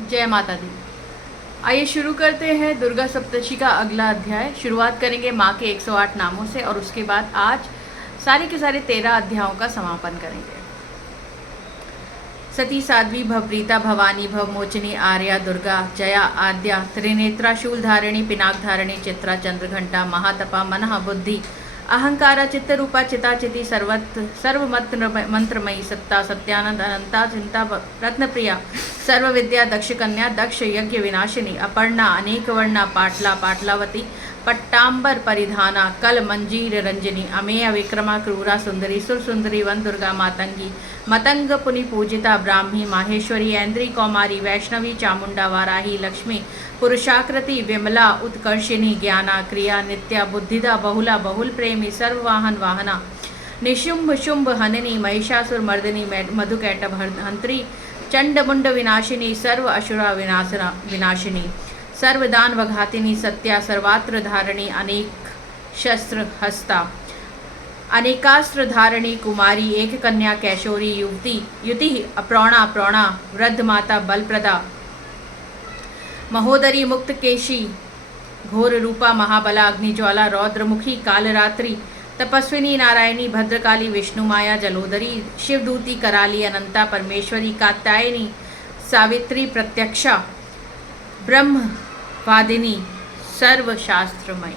जय माता दी। आइए शुरू करते हैं दुर्गा सप्तशी का अगला अध्याय। शुरुआत करेंगे माँ के 108 नामों से और उसके बाद आज सारे के सारे 13 अध्यायों का समापन करेंगे। सती साध्वी भवप्रीता भवानी भवमोचनी आर्या दुर्गा जया आद्या त्रिनेत्रा शूलधारिणी पिनाकधारिणी चित्रा चंद्रघंटा महातपा मनः बुद्धि अहंकारा चित्तरूपा चिताचिति सर्वमत मंत्रमयी सत्ता सत्यानंद अनंता चिंता रत्नप्रिया सर्वविद्या दक्ष कन्या दक्ष यज्ञ विनाशिनी अपर्णा अनेकवर्णा पाटला पाटलावती पट्टांबर परिधाना कल मंजीर रंजनी अमेय विक्रमा क्रूरा सुंदरी सुर सुंदरी वन दुर्गा मातंगी मतंग पुनि पूजिता ब्राह्मी माहेश्वरी ऐन्द्री कौमारी वैष्णवी चामुंडा वाराही लक्ष्मी पुरुषाकृति विमला उत्कर्षिणी ज्ञाना क्रिया नित्या बुद्धिदा बहुला बहुल प्रेमी सर्ववाहन वाहना निशुंभ शुंभ हननी महिषासुर मर्दिनी मधुकैटभ हंत्री चंडमुंड विनाशिनी सर्व असुरा विनाशिनी सर्वदान वघातिनी सत्या सर्वात्र धारिणी अनेक शस्त्र हस्ता अनेकास्त्र धारिणी कुमारी एक कन्या कैशोरी युवती युति अप्रौणा प्रौणा वृद्ध माता बलप्रदा महोदरी मुक्त केशी घोर रूपा महाबला अग्निज्वाला रौद्रमुखी कालरात्रि तपस्विनी नारायणी भद्रकाली विष्णु माया जलोदरी शिवदूती कराली अनंता परमेश्वरी कात्यायनी सावित्री प्रत्यक्षा ब्रह्म वादिनी सर्वशास्त्रमयी।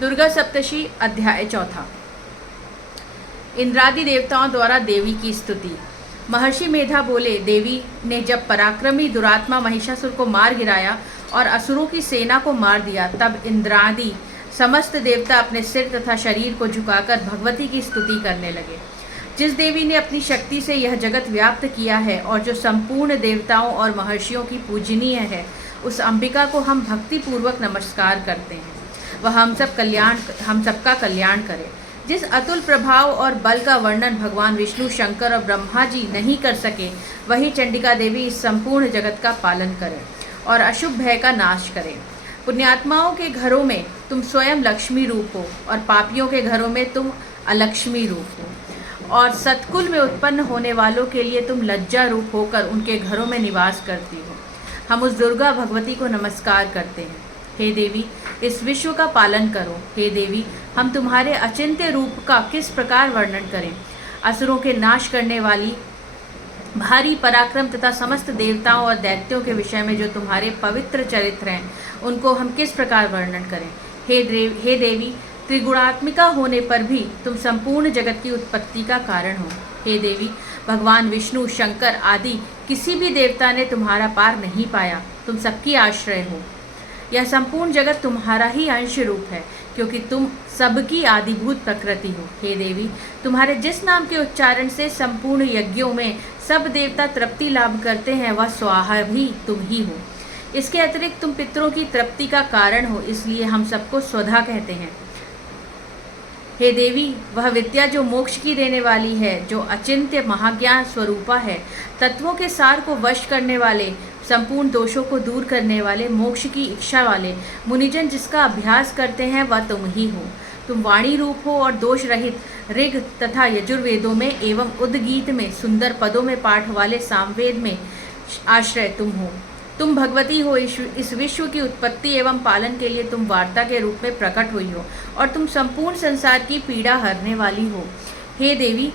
दुर्गा सप्तशी अध्याय चौथा। इंद्रादि देवताओं द्वारा देवी की स्तुति। महर्षि मेधा बोले, देवी ने जब पराक्रमी दुरात्मा महिषासुर को मार गिराया और असुरों की सेना को मार दिया, तब इंद्रादि समस्त देवता अपने सिर तथा शरीर को झुकाकर भगवती की स्तुति करने लगे। जिस देवी ने अपनी शक्ति से यह जगत व्याप्त किया है और जो संपूर्ण देवताओं और महर्षियों की पूजनीय है, उस अंबिका को हम भक्ति पूर्वक नमस्कार करते हैं। वह हम सबका कल्याण करे। जिस अतुल प्रभाव और बल का वर्णन भगवान विष्णु शंकर और ब्रह्मा जी नहीं कर सके, वही चंडिका देवी इस संपूर्ण जगत का पालन करे और अशुभ भय का नाश करे। पुण्यात्माओं के घरों में तुम स्वयं लक्ष्मी रूप हो और पापियों के घरों में तुम अलक्ष्मी रूप हो, और सतकुल में उत्पन्न होने वालों के लिए तुम लज्जा रूप होकर उनके घरों में निवास करती हो। हम उस दुर्गा भगवती को नमस्कार करते हैं। हे देवी, इस विश्व का पालन करो। हे देवी, हम तुम्हारे अचिंत्य रूप का किस प्रकार वर्णन करें। असुरों के नाश करने वाली भारी पराक्रम तथा समस्त देवताओं और दैत्यों के विषय में जो तुम्हारे पवित्र चरित्र हैं, उनको हम किस प्रकार वर्णन करें। हे देवी, त्रिगुणात्मिका होने पर भी तुम संपूर्ण जगत की उत्पत्ति का कारण हो। हे देवी, भगवान विष्णु शंकर आदि किसी भी देवता ने तुम्हारा पार नहीं पाया। तुम सबकी आश्रय हो। यह संपूर्ण जगत तुम्हारा ही अंश रूप है, क्योंकि तुम सबकी आदिभूत प्रकृति हो। हे देवी, तुम्हारे जिस नाम के उच्चारण से संपूर्ण यज्ञों में सब देवता तृप्ति लाभ करते हैं, वह स्वाहा भी तुम ही हो। इसके अतिरिक्त तुम पितरों की तृप्ति का कारण हो, इसलिए हम सबको स्वधा कहते हैं। हे देवी, वह विद्या जो मोक्ष की देने वाली है, जो अचिंत्य महाज्ञान स्वरूपा है, तत्वों के सार को वश करने वाले, संपूर्ण दोषों को दूर करने वाले, मोक्ष की इच्छा वाले मुनिजन जिसका अभ्यास करते हैं, वह तुम ही हो। तुम वाणी रूप हो और दोष रहित ऋग तथा यजुर्वेदों में एवं उद्गीत में सुंदर पदों में पाठ वाले सामवेद में आश्रय तुम हो। तुम भगवती हो। इस विश्व की उत्पत्ति एवं पालन के लिए तुम वार्ता के रूप में प्रकट हुई हो और तुम संपूर्ण संसार की पीड़ा हरने वाली हो। हे देवी,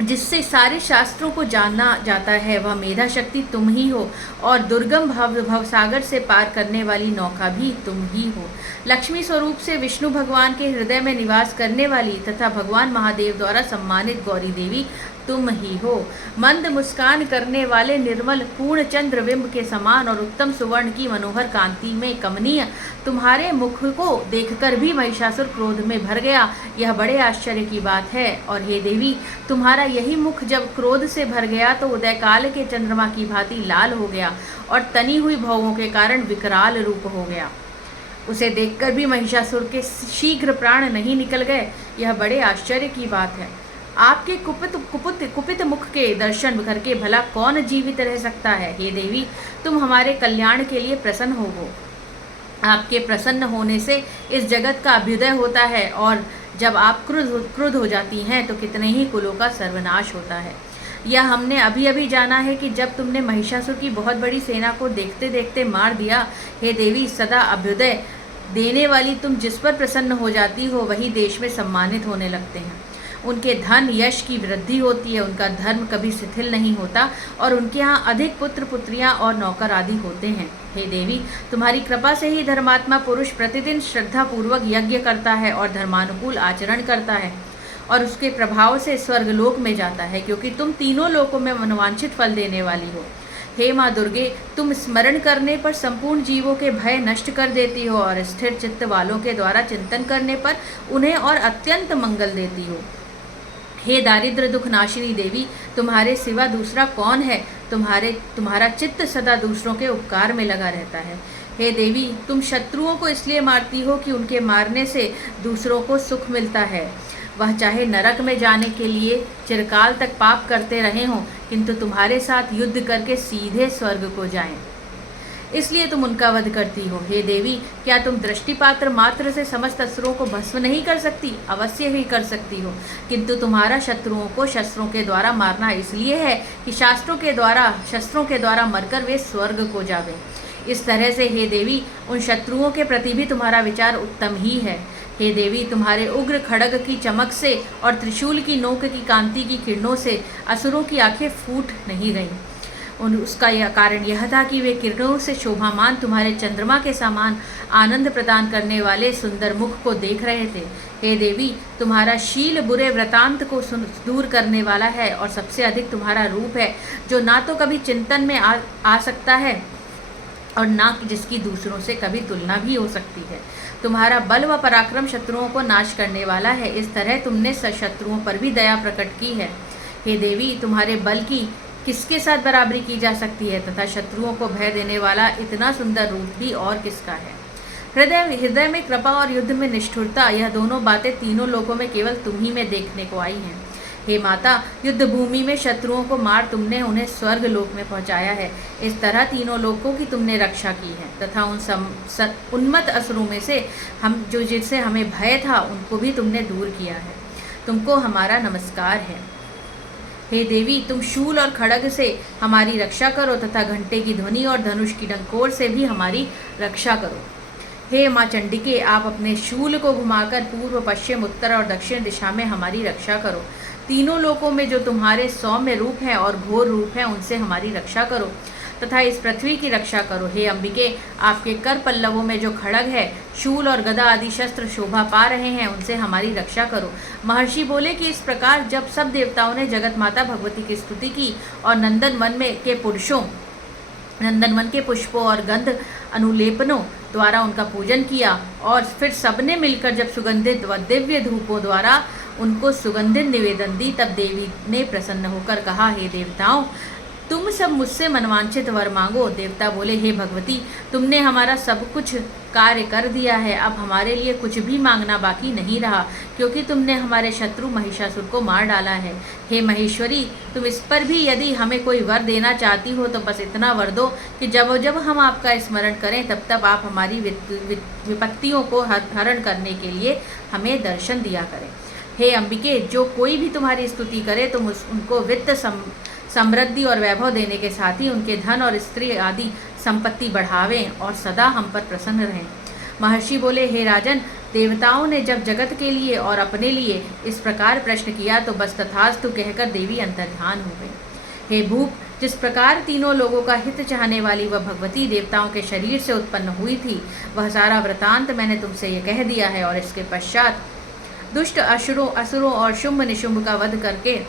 जिससे सारे शास्त्रों को जाना जाता है, वह मेधा शक्ति तुम ही हो और दुर्गम भवसागर से पार करने वाली नौका भी तुम ही हो। लक्ष्मी स्वरूप से विष्णु भगवान के हृदय में निवास करने वाली तथा भगवान महादेव द्वारा सम्मानित गौरी देवी तुम ही हो। मंद मुस्कान करने वाले निर्मल पूर्ण चंद्रबिंब के समान और उत्तम सुवर्ण की मनोहर कांति में कमनीय तुम्हारे मुख को देखकर भी महिषासुर क्रोध में भर गया, यह बड़े आश्चर्य की बात है। और हे देवी, तुम्हारा यही मुख जब क्रोध से भर गया तो उदयकाल के चंद्रमा की भांति लाल हो गया और तनी हुई भौहों के कारण विकराल रूप हो गया। उसे देखकर भी महिषासुर के शीघ्र प्राण नहीं निकल गए, यह बड़े आश्चर्य की बात है। आपके कुपित मुख के दर्शन करके भला कौन जीवित रह सकता है। हे देवी, तुम हमारे कल्याण के लिए प्रसन्न होवो। आपके प्रसन्न होने से इस जगत का अभ्युदय होता है और जब आप क्रुद्ध हो जाती हैं तो कितने ही कुलों का सर्वनाश होता है। यह हमने अभी अभी जाना है कि जब तुमने महिषासुर की बहुत बड़ी सेना को देखते देखते मार दिया, हे देवी, सदा अभ्युदय देने वाली तुम जिस पर प्रसन्न हो जाती हो वही देश में सम्मानित होने लगते हैं। उनके धन यश की वृद्धि होती है, उनका धर्म कभी शिथिल नहीं होता और उनके यहाँ अधिक पुत्र पुत्रियाँ और नौकर आदि होते हैं। हे देवी, तुम्हारी कृपा से ही धर्मात्मा पुरुष प्रतिदिन श्रद्धापूर्वक यज्ञ करता है और धर्मानुकूल आचरण करता है और उसके प्रभाव से स्वर्गलोक में जाता है, क्योंकि तुम तीनों लोकों में मनोवांछित फल देने वाली हो। हे माँ दुर्गे, तुम स्मरण करने पर संपूर्ण जीवों के भय नष्ट कर देती हो और स्थिर चित्त वालों के द्वारा चिंतन करने पर उन्हें और अत्यंत मंगल देती हो। हे दारिद्र दुख नाशिनी देवी, तुम्हारे सिवा दूसरा कौन है? तुम्हारा चित्त सदा दूसरों के उपकार में लगा रहता है। हे देवी, तुम शत्रुओं को इसलिए मारती हो कि उनके मारने से दूसरों को सुख मिलता है। वह चाहे नरक में जाने के लिए चिरकाल तक पाप करते रहे हों, किंतु तुम्हारे साथ युद्ध करके सीधे स्वर्ग को जाएं, इसलिए तुम उनका वध करती हो। हे देवी, क्या तुम दृष्टिपात्र मात्र से समस्त असुरों को भस्म नहीं कर सकती? अवश्य ही कर सकती हो, किंतु तुम्हारा शत्रुओं को शस्त्रों के द्वारा मारना इसलिए है कि शस्त्रों के द्वारा मरकर वे स्वर्ग को जावें। इस तरह से हे देवी, उन शत्रुओं के प्रति भी तुम्हारा विचार उत्तम ही है। हे देवी, तुम्हारे उग्र खड्ग की चमक से और त्रिशूल की नोक की कांति की किरणों से असुरों की आंखें फूट नहीं गईं। उसका यह कारण यह था कि वे किरणों से शोभामान तुम्हारे चंद्रमा के समान आनंद प्रदान करने वाले सुंदर मुख को देख रहे थे। हे देवी, तुम्हारा शील बुरे वृतांत को दूर करने वाला है और सबसे अधिक तुम्हारा रूप है, जो ना तो कभी चिंतन में आ सकता है और ना जिसकी दूसरों से कभी तुलना भी हो सकती है। तुम्हारा बल व पराक्रम शत्रुओं को नाश करने वाला है। इस तरह तुमने शत्रुओं पर भी दया प्रकट की है। हे देवी, तुम्हारे बल की किसके साथ बराबरी की जा सकती है तथा शत्रुओं को भय देने वाला इतना सुंदर रूप भी और किसका है? हृदय में कृपा और युद्ध में निष्ठुरता, यह दोनों बातें तीनों लोकों में केवल तुम ही में देखने को आई हैं। हे माता, युद्ध भूमि में शत्रुओं को मार तुमने उन्हें स्वर्ग लोक में पहुंचाया है। इस तरह तीनों लोकों की तुमने रक्षा की है तथा उन उन्मत्त असुरों में से जिनसे हमें भय था उनको भी तुमने दूर किया है। तुमको हमारा नमस्कार है। हे देवी, तुम शूल और खड्ग से हमारी रक्षा करो तथा घंटे की ध्वनि और धनुष की डंकोर से भी हमारी रक्षा करो। हे माँ चंडिके, आप अपने शूल को घुमाकर पूर्व पश्चिम उत्तर और दक्षिण दिशा में हमारी रक्षा करो। तीनों लोकों में जो तुम्हारे सौम्य रूप हैं और घोर रूप हैं उनसे हमारी रक्षा करो तथा इस पृथ्वी की रक्षा करो। हे अंबिके, आपके कर पल्लवों में जो खड्ग है, शूल और गदा आदि शस्त्र शोभा पा रहे हैं उनसे हमारी रक्षा करो। महर्षि बोले कि इस प्रकार जब सब देवताओं ने जगत माता भगवती की स्तुति की और नंदनवन के पुष्पों और गंध अनुलेपनों द्वारा उनका पूजन किया और फिर सबने मिलकर जब सुगंधित व दिव्य धूपों द्वारा उनको सुगंधित निवेदन दी, तब देवी ने प्रसन्न होकर कहा, हे देवताओं, तुम सब मुझसे मनवांछित वर मांगो। देवता बोले, हे भगवती, तुमने हमारा सब कुछ कार्य कर दिया है, अब हमारे लिए कुछ भी मांगना बाकी नहीं रहा, क्योंकि तुमने हमारे शत्रु महिषासुर को मार डाला है। हे महेश्वरी, तुम इस पर भी यदि हमें कोई वर देना चाहती हो तो बस इतना वर दो कि जब जब हम आपका स्मरण करें तब तब आप हमारी विपत्तियों को हरण करने के लिए हमें दर्शन दिया करें। हे अंबिके, जो कोई भी तुम्हारी स्तुति करे तुम उनको वित्त समृद्धि और वैभव देने के साथ ही उनके धन और स्त्री आदि संपत्ति बढ़ावें और सदा हम पर प्रसन्न रहें। महर्षि बोले, हे राजन, देवताओं ने जब जगत के लिए और अपने लिए इस प्रकार प्रश्न किया तो बस तथास्तु कहकर देवी अंतर्ध्यान हो गई। हे भूप, जिस प्रकार तीनों लोगों का हित चाहने वाली वह भगवती देवताओं के शरीर से उत्पन्न हुई थी, वह सारा वृतांत मैंने तुमसे ये कह दिया है। और इसके पश्चात दुष्ट असुरों और शुंभ निशुंभ का वध करके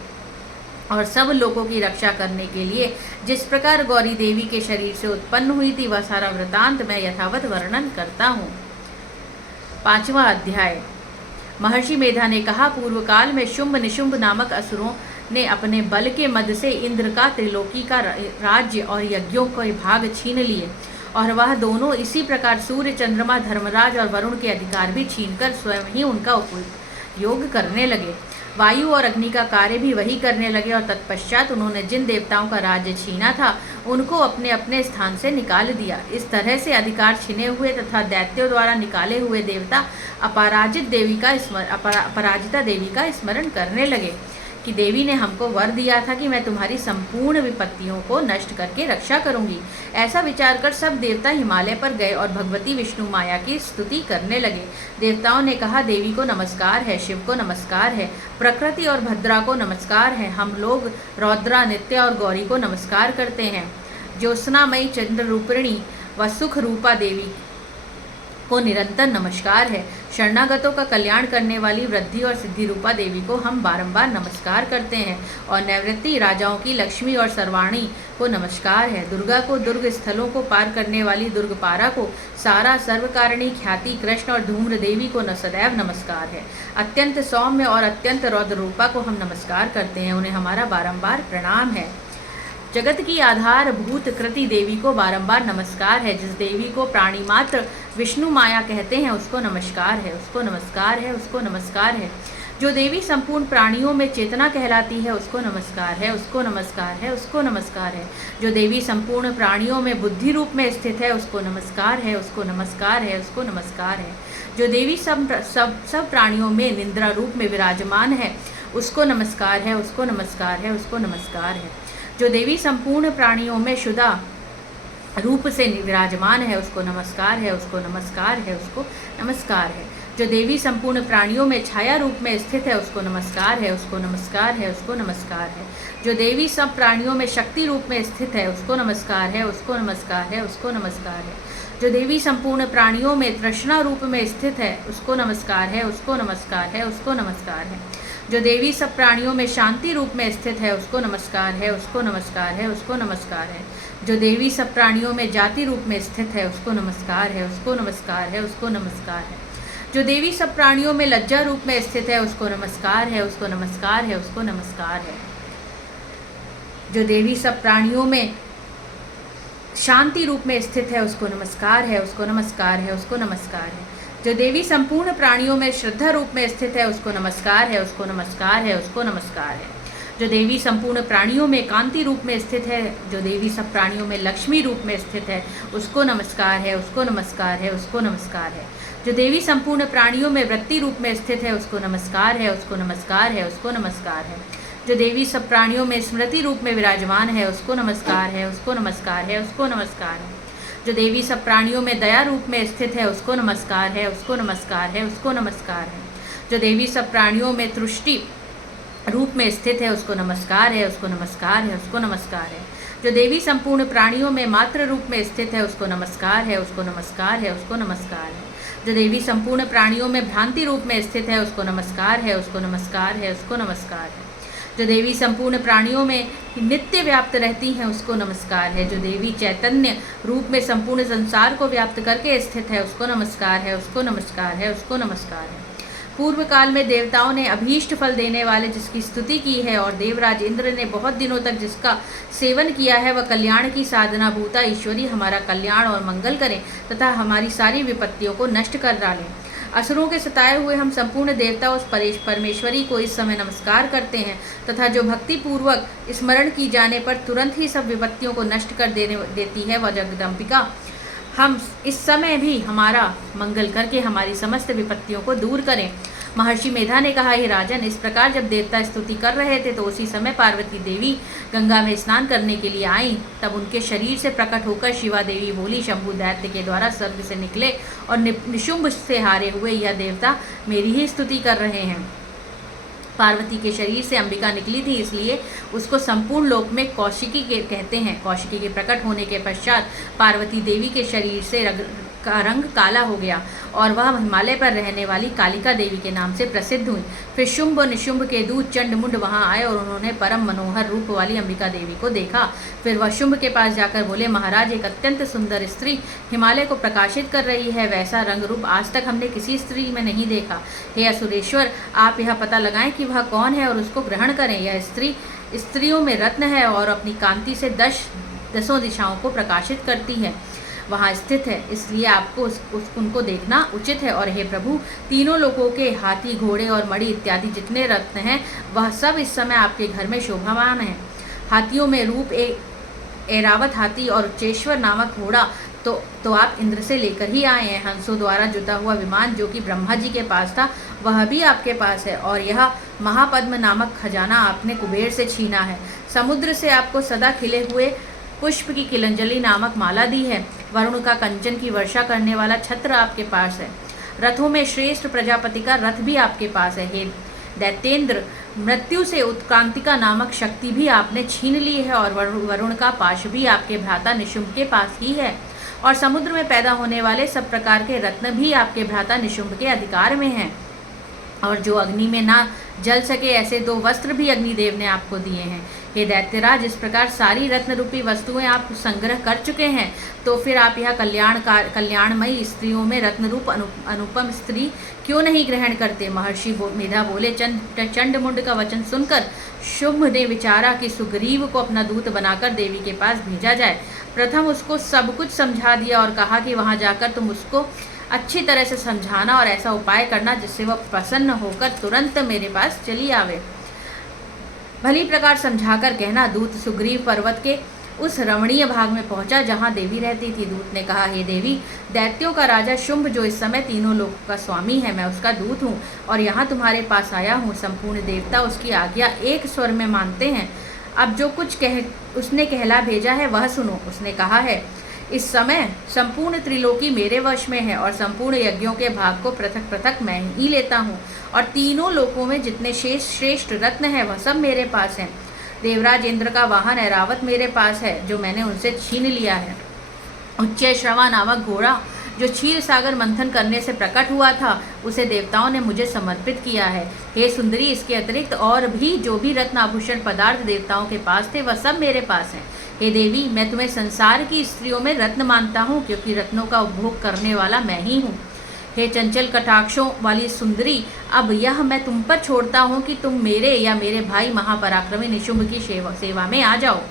और सब लोगों की रक्षा करने के लिए जिस प्रकार गौरी देवी के शरीर से उत्पन्न हुई थी, वह सारा वृतांत मैं यथावत वर्णन करता हूँ। 5वां अध्याय। महर्षि मेधा ने कहा, पूर्व काल में शुंभ निशुंभ नामक असुरों ने अपने बल के मद से इंद्र का त्रिलोकी का राज्य और यज्ञों के भाग छीन लिए और वह दोनों इसी प्रकार सूर्य, चंद्रमा, धर्मराज और वरुण के अधिकार भी छीनकर स्वयं ही उनका उपयोग करने लगे। वायु और अग्नि का कार्य भी वही करने लगे और तत्पश्चात उन्होंने जिन देवताओं का राज्य छीना था उनको अपने अपने स्थान से निकाल दिया। इस तरह से अधिकार छीने हुए तथा दैत्यों द्वारा निकाले हुए देवता अपराजिता देवी का स्मरण करने लगे कि देवी ने हमको वर दिया था कि मैं तुम्हारी संपूर्ण विपत्तियों को नष्ट करके रक्षा करूंगी। ऐसा विचार कर सब देवता हिमालय पर गए और भगवती विष्णु माया की स्तुति करने लगे। देवताओं ने कहा, देवी को नमस्कार है, शिव को नमस्कार है, प्रकृति और भद्रा को नमस्कार है। हम लोग रौद्रा, नित्या और गौरी को नमस्कार करते हैं। ज्योत्सनामयी चंद्र रूपिणी व सुख रूपा देवी को निरंतर नमस्कार है। शरणागतों का कल्याण करने वाली वृद्धि और सिद्धि रूपा देवी को हम बारंबार नमस्कार करते हैं। और नैवृत्ति राजाओं की लक्ष्मी और सर्वाणी को नमस्कार है। दुर्गा को, दुर्ग स्थलों को पार करने वाली दुर्गपारा को, सारा सर्वकारिणी ख्याति कृष्ण और धूम्र देवी को सदैव नमस्कार है। अत्यंत सौम्य और अत्यंत रौद्र रूपा को हम नमस्कार करते हैं, उन्हें हमारा बारंबार प्रणाम है। जगत की आधारभूत कृति देवी को बारंबार नमस्कार है। जिस देवी को प्राणी मात्र विष्णु माया कहते हैं उसको नमस्कार है, उसको नमस्कार है, उसको नमस्कार है। जो देवी संपूर्ण प्राणियों में चेतना कहलाती है उसको नमस्कार है, उसको नमस्कार है, उसको नमस्कार है। जो देवी संपूर्ण प्राणियों में बुद्धि रूप में स्थित है उसको नमस्कार है, उसको नमस्कार है, उसको नमस्कार है। जो देवी सब प्राणियों में निंद्रा रूप में विराजमान है उसको नमस्कार है, उसको नमस्कार है, उसको नमस्कार है। जो देवी संपूर्ण प्राणियों में शुदा रूप से विराजमान है उसको नमस्कार है, उसको नमस्कार है, उसको नमस्कार है। जो देवी संपूर्ण प्राणियों में छाया रूप में स्थित है उसको नमस्कार है, उसको नमस्कार है, उसको नमस्कार है। जो देवी सब प्राणियों में शक्ति रूप में स्थित है उसको नमस्कार है, उसको नमस्कार है, उसको नमस्कार है। जो देवी संपूर्ण प्राणियों में तृष्णा रूप में स्थित है उसको नमस्कार है, उसको नमस्कार है, उसको नमस्कार है। जो देवी सब प्राणियों में शांति रूप में स्थित है उसको नमस्कार है, उसको नमस्कार है, उसको नमस्कार है। जो देवी सब प्राणियों में जाति रूप में स्थित है उसको नमस्कार है, उसको नमस्कार है, उसको नमस्कार है। जो देवी सब प्राणियों में लज्जा रूप में स्थित है उसको नमस्कार है, उसको नमस्कार है, उसको नमस्कार है। जो देवी सब प्राणियों में शांति रूप में स्थित है उसको नमस्कार है, उसको नमस्कार है, उसको नमस्कार है। जो देवी संपूर्ण प्राणियों में श्रद्धा रूप में स्थित है उसको नमस्कार है, उसको नमस्कार है, उसको नमस्कार है। जो देवी संपूर्ण प्राणियों में कांति रूप में स्थित है, जो देवी सब प्राणियों में लक्ष्मी रूप में स्थित है उसको नमस्कार है, उसको नमस्कार है, उसको नमस्कार है। जो देवी संपूर्ण प्राणियों में वृत्ति रूप में स्थित है उसको नमस्कार है, उसको नमस्कार है, उसको नमस्कार है। जो देवी सब प्राणियों में स्मृति रूप में विराजमान है उसको नमस्कार है, उसको नमस्कार है, उसको नमस्कार है। जो देवी सब प्राणियों में दया रूप में स्थित है उसको नमस्कार है, उसको नमस्कार है, उसको नमस्कार है। जो देवी सब प्राणियों में तुष्टि रूप में स्थित है उसको नमस्कार है, उसको नमस्कार है, उसको नमस्कार है। जो देवी संपूर्ण प्राणियों में मात्र रूप में स्थित है उसको नमस्कार है, उसको नमस्कार है, उसको नमस्कार है। जो देवी संपूर्ण प्राणियों में भ्रांति रूप में स्थित है उसको नमस्कार है, उसको नमस्कार है, उसको नमस्कार है। जो देवी संपूर्ण प्राणियों में नित्य व्याप्त रहती हैं उसको नमस्कार है। जो देवी चैतन्य रूप में संपूर्ण संसार को व्याप्त करके स्थित है उसको नमस्कार है, उसको नमस्कार है, उसको नमस्कार है। पूर्व काल में देवताओं ने अभीष्ट फल देने वाले जिसकी स्तुति की है और देवराज इंद्र ने बहुत दिनों तक जिसका सेवन किया है वह कल्याण की साधना भूता ईश्वरी हमारा कल्याण और मंगल करें तथा हमारी सारी विपत्तियों को नष्ट कर डालें। असुरों के सताए हुए हम संपूर्ण देवता उस परमेश्वरी को इस समय नमस्कार करते हैं तथा जो भक्ति पूर्वक स्मरण की जाने पर तुरंत ही सब विपत्तियों को नष्ट कर देती है वह जगदम्बिका हम इस समय भी हमारा मंगल करके हमारी समस्त विपत्तियों को दूर करें। महर्षि मेधा ने कहा, हे राजन, इस प्रकार जब देवता स्तुति कर रहे थे तो उसी समय पार्वती देवी गंगा में स्नान करने के लिए आईं। तब उनके शरीर से प्रकट होकर शिवा देवी बोली, शंभु दैत्य के द्वारा स्वर्ग से निकले और निशुंभ से हारे हुए यह देवता मेरी ही स्तुति कर रहे हैं। पार्वती के शरीर से अंबिका निकली थी, इसलिए उसको संपूर्ण लोक में कौशिकी के कहते हैं। कौशिकी के प्रकट होने के पश्चात पार्वती देवी के शरीर से का रंग काला हो गया और वह हिमालय पर रहने वाली कालिका देवी के नाम से प्रसिद्ध हुई। फिर शुंभ और निशुंभ के दूत चंड मुंड वहाँ आए और उन्होंने परम मनोहर रूप वाली अंबिका देवी को देखा। फिर वह शुंभ के पास जाकर बोले, महाराज, एक अत्यंत सुंदर स्त्री हिमालय को प्रकाशित कर रही है। वैसा रंग रूप आज तक हमने किसी स्त्री में नहीं देखा। हे असुरेश्वर, आप यह पता लगाएं कि वह कौन है और उसको ग्रहण करें। यह स्त्री स्त्रियों में रत्न है और अपनी कांति से दसों दिशाओं को प्रकाशित करती है। वहाँ स्थित है, इसलिए आपको उनको देखना उचित है। और हे प्रभु, तीनों लोगों के हाथी, घोड़े और मणि इत्यादि जितने रत्न हैं वह सब इस समय आपके घर में शोभामान है। हाथियों में रूप ऐरावत हाथी और उच्चेश्वर नामक घोड़ा तो आप इंद्र से लेकर ही आए हैं। हंसों द्वारा जुता हुआ विमान जो कि ब्रह्मा जी के पास था वह भी आपके पास है। और यह महापद्म नामक खजाना आपने कुबेर से छीना है। समुद्र से आपको सदा खिले हुए पुष्प की किलंजली नामक माला दी है। वरुण का कंचन की वर्षा करने वाला छत्र आपके पास है। रथों में श्रेष्ठ प्रजापति का रथ भी आपके पास है। हे दैत्येंद्र, मृत्यु से उत्क्रांतिका नामक शक्ति भी आपने छीन ली है। और वरुण का पाश भी आपके भ्राता निशुंभ के पास ही है। और समुद्र में पैदा होने वाले सब प्रकार के रत्न भी आपके भ्राता निशुंभ के अधिकार में हैं। और जो अग्नि में ना जल सके ऐसे 2 वस्त्र भी अग्निदेव ने आपको दिए हैं। हे दैत्यराज, इस प्रकार सारी रत्न रूपी वस्तुएं आप संग्रह कर चुके हैं, तो फिर आप यह कल्याणमयी स्त्रियों में रत्न रूप अनुपम स्त्री क्यों नहीं ग्रहण करते? महर्षि मेधा बोले, चंडमुंड का वचन सुनकर शुंभ ने विचारा कि सुग्रीव को अपना दूत बनाकर देवी के पास भेजा जाए। प्रथम उसको सब कुछ समझा दिया और कहा कि वहां जाकर तुम उसको अच्छी तरह से समझाना और ऐसा उपाय करना जिससे वह प्रसन्न होकर तुरंत मेरे पास चली आवे। भली प्रकार समझाकर कहना। दूत सुग्रीव पर्वत के उस रमणीय भाग में पहुंचा जहां देवी रहती थी। दूत ने कहा, हे देवी, दैत्यों का राजा शुंभ जो इस समय तीनों लोगों का स्वामी है, मैं उसका दूत हूँ और यहाँ तुम्हारे पास आया हूँ। संपूर्ण देवता उसकी आज्ञा एक स्वर में मानते हैं। अब जो कुछ उसने कहला भेजा है वह सुनो। उसने कहा है, इस समय संपूर्ण त्रिलोकी मेरे वश में है और संपूर्ण यज्ञों के भाग को पृथक पृथक मैं ही लेता हूँ। और तीनों लोकों में जितने श्रेष्ठ रत्न हैं वह सब मेरे पास हैं। देवराज इंद्र का वाहन ऐरावत मेरे पास है जो मैंने उनसे छीन लिया है। उच्चैश्रवा नामक घोड़ा जो क्षीर सागर मंथन करने से प्रकट हुआ था उसे देवताओं ने मुझे समर्पित किया है। हे सुंदरी, इसके अतिरिक्त और भी जो भी रत्न आभूषण पदार्थ देवताओं के पास थे वह सब मेरे पास हैं। हे देवी, मैं तुम्हें संसार की स्त्रियों में रत्न मानता हूँ क्योंकि रत्नों का उपभोग करने वाला मैं ही हूँ। हे चंचल कटाक्षों वाली सुंदरी, अब यह मैं तुम पर छोड़ता हूँ कि तुम मेरे या मेरे भाई महापराक्रमी निशुंभ की सेवा में आ जाओ।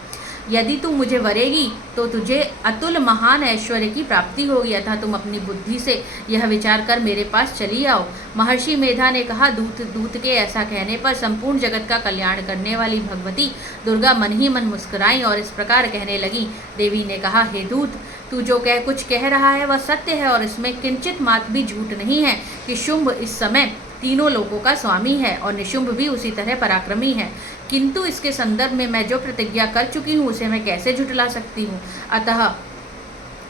यदि तू मुझे वरेगी तो तुझे अतुल महान ऐश्वर्य की प्राप्ति होगी, अतः तुम अपनी बुद्धि से यह विचार कर मेरे पास चली आओ। महर्षि मेधा ने कहा, दूत के ऐसा कहने पर संपूर्ण जगत का कल्याण करने वाली भगवती दुर्गा मन ही मन मुस्कुराई और इस प्रकार कहने लगी। देवी ने कहा, हे दूत, तू जो कुछ कह रहा है वह सत्य है और इसमें किंचित मात्र भी झूठ नहीं है कि शुंभ इस समय तीनों लोगों का स्वामी है और निशुंभ भी उसी तरह पराक्रमी है। किंतु इसके संदर्भ में मैं जो प्रतिज्ञा कर चुकी हूँ उसे मैं कैसे झुठला सकती हूँ? अतः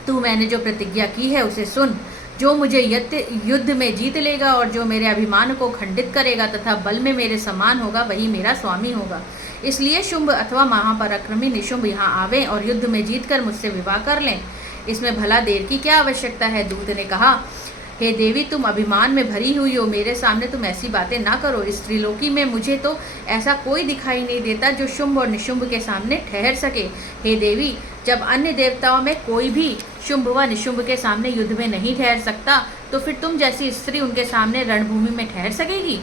तू मैंने जो प्रतिज्ञा की है उसे सुन। जो मुझे युद्ध में जीत लेगा और जो मेरे अभिमान को खंडित करेगा तथा बल में मेरे समान होगा वही मेरा स्वामी होगा। इसलिए शुंभ अथवा महापराक्रमी निशुंभ यहाँ आवे और युद्ध में जीतकर मुझसे विवाह कर लें। इसमें भला देर की क्या आवश्यकता है? दूत ने कहा, हे देवी, तुम अभिमान में भरी हुई हो, मेरे सामने तुम ऐसी बातें ना करो। इस त्रिलोकी में मुझे तो ऐसा कोई दिखाई नहीं देता जो शुंभ और निशुंभ के सामने ठहर सके। हे देवी, जब अन्य देवताओं में कोई भी शुंभ व निशुंभ के सामने युद्ध में नहीं ठहर सकता तो फिर तुम जैसी स्त्री उनके सामने रणभूमि में ठहर सकेगी?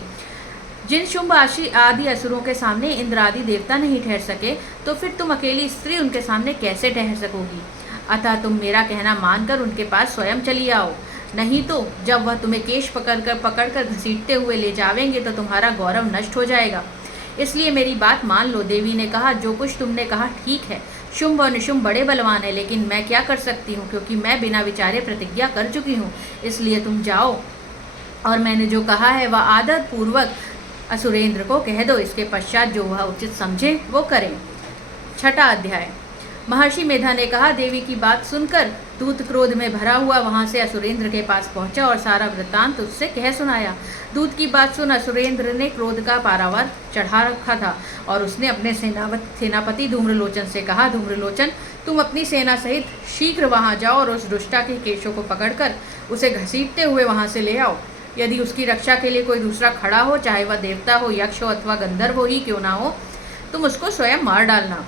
जिन शुंभ आदि असुरों के सामने इंद्र आदि देवता नहीं ठहर सके तो फिर तुम अकेली स्त्री उनके सामने कैसे ठहर सकोगी? अतः तुम मेरा कहना मानकर उनके पास स्वयं चली आओ, नहीं तो जब वह तुम्हें केश पकड़कर घसीटते हुए ले जावेंगे तो तुम्हारा गौरव नष्ट हो जाएगा। इसलिए मेरी बात मान लो। देवी ने कहा, जो कुछ तुमने कहा ठीक है। शुंभ और निशुंभ बड़े बलवान है, लेकिन मैं क्या कर सकती हूँ क्योंकि मैं बिना विचारे प्रतिज्ञा कर चुकी हूँ। इसलिए तुम जाओ और मैंने जो कहा है वह आदर पूर्वक असुरेंद्र को कह दो। इसके पश्चात जो वह उचित समझे वो करें। 6वां अध्याय। महर्षि मेधा ने कहा, देवी की बात सुनकर दूत क्रोध में भरा हुआ वहां से असुरेंद्र के पास पहुंचा और सारा वृत्तांत उससे कह सुनाया। दूत की बात सुन असुरेंद्र ने क्रोध का पारावार चढ़ा रखा था और उसने अपने सेनापति धूम्रलोचन से कहा, धूम्रलोचन, तुम अपनी सेना सहित शीघ्र वहां जाओ और उस दुष्टा के केशों को पकड़कर उसे घसीटते हुए वहां से ले आओ। यदि उसकी रक्षा के लिए कोई दूसरा खड़ा हो, चाहे वह देवता हो, यक्ष हो अथवा गंधर्व हो ही क्यों ना हो, तुम उसको स्वयं मार डालना।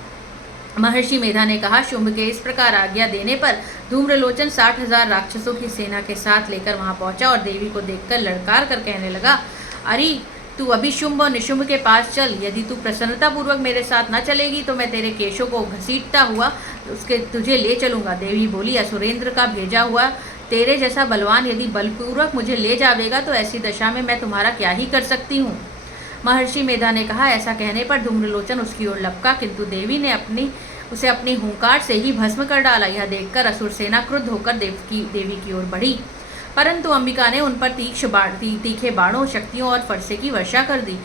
महर्षि मेधा ने कहा, शुंभ के इस प्रकार आज्ञा देने पर धूम्रलोचन 60,000 राक्षसों की सेना के साथ लेकर वहां पहुंचा और देवी को देखकर लड़कार कर कहने लगा, अरे तू अभी शुंभ और निशुंभ के पास चल। यदि तू प्रसन्नतापूर्वक मेरे साथ न चलेगी तो मैं तेरे केशों को घसीटता हुआ उसके तुझे ले चलूँगा। देवी बोली, असुरेंद्र का भेजा हुआ तेरे जैसा बलवान यदि बलपूर्वक मुझे ले जावेगा तो ऐसी दशा में मैं तुम्हारा क्या ही कर सकती हूँ। महर्षि मेधा ने कहा। ऐसा कहने पर धूम्रलोचन उसकी ओर लपका, किंतु देवी ने उसे अपनी हुंकार से ही भस्म कर डाला। यह देखकर असुर सेना क्रुद्ध होकर देवी की ओर बढ़ी, परंतु अंबिका ने उन पर तीखे बाणों, शक्तियों और फरसे की वर्षा कर दी।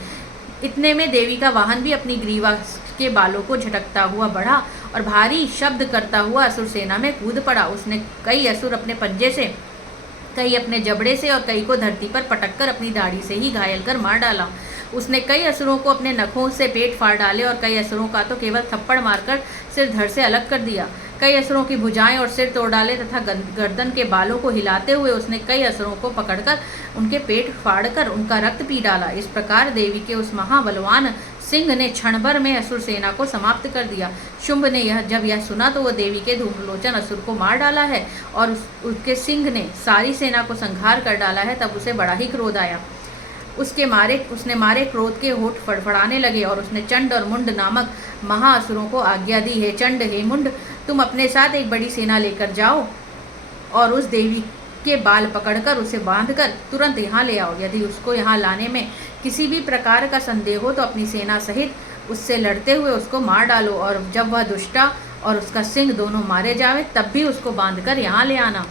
इतने में देवी का वाहन भी अपनी ग्रीवा के बालों को झटकता हुआ बढ़ा और भारी शब्द करता हुआ असुर सेना में कूद पड़ा। उसने कई असुर अपने पंजे से, कई अपने जबड़े से और कई को धरती पर पटककर अपनी दाढ़ी से ही घायल कर मार डाला। उसने कई असुरों को अपने नखों से पेट फाड़ डाले और कई असुरों का तो केवल थप्पड़ मारकर सिर धड़ से अलग कर दिया। कई असुरों की भुजाएं और सिर तोड़ डाले तथा गर्दन के बालों को हिलाते हुए उसने कई असुरों को पकड़कर उनके पेट फाड़कर उनका रक्त पी डाला। इस प्रकार देवी के उस महाबलवान सिंह ने क्षण भर में असुर सेना को समाप्त कर दिया। शुंभ ने जब यह सुना तो वह देवी के धूम्रलोचन असुर को मार डाला है और उसके सिंह ने सारी सेना को संहार कर डाला है, तब उसे बड़ा ही क्रोध आया। उसने मारे क्रोध के होठ फड़फड़ाने लगे और उसने चंड और मुंड नामक महाअसुरों को आज्ञा दी, हे चंड, हे मुंड, तुम अपने साथ एक बड़ी सेना लेकर जाओ और उस देवी के बाल पकड़कर उसे बांधकर तुरंत यहाँ ले आओ। यदि उसको यहाँ लाने में किसी भी प्रकार का संदेह हो तो अपनी सेना सहित उससे लड़ते हुए उसको मार डालो और जब वह दुष्टा और उसका सिंह दोनों मारे जावे तब भी उसको बांधकर यहाँ ले आना।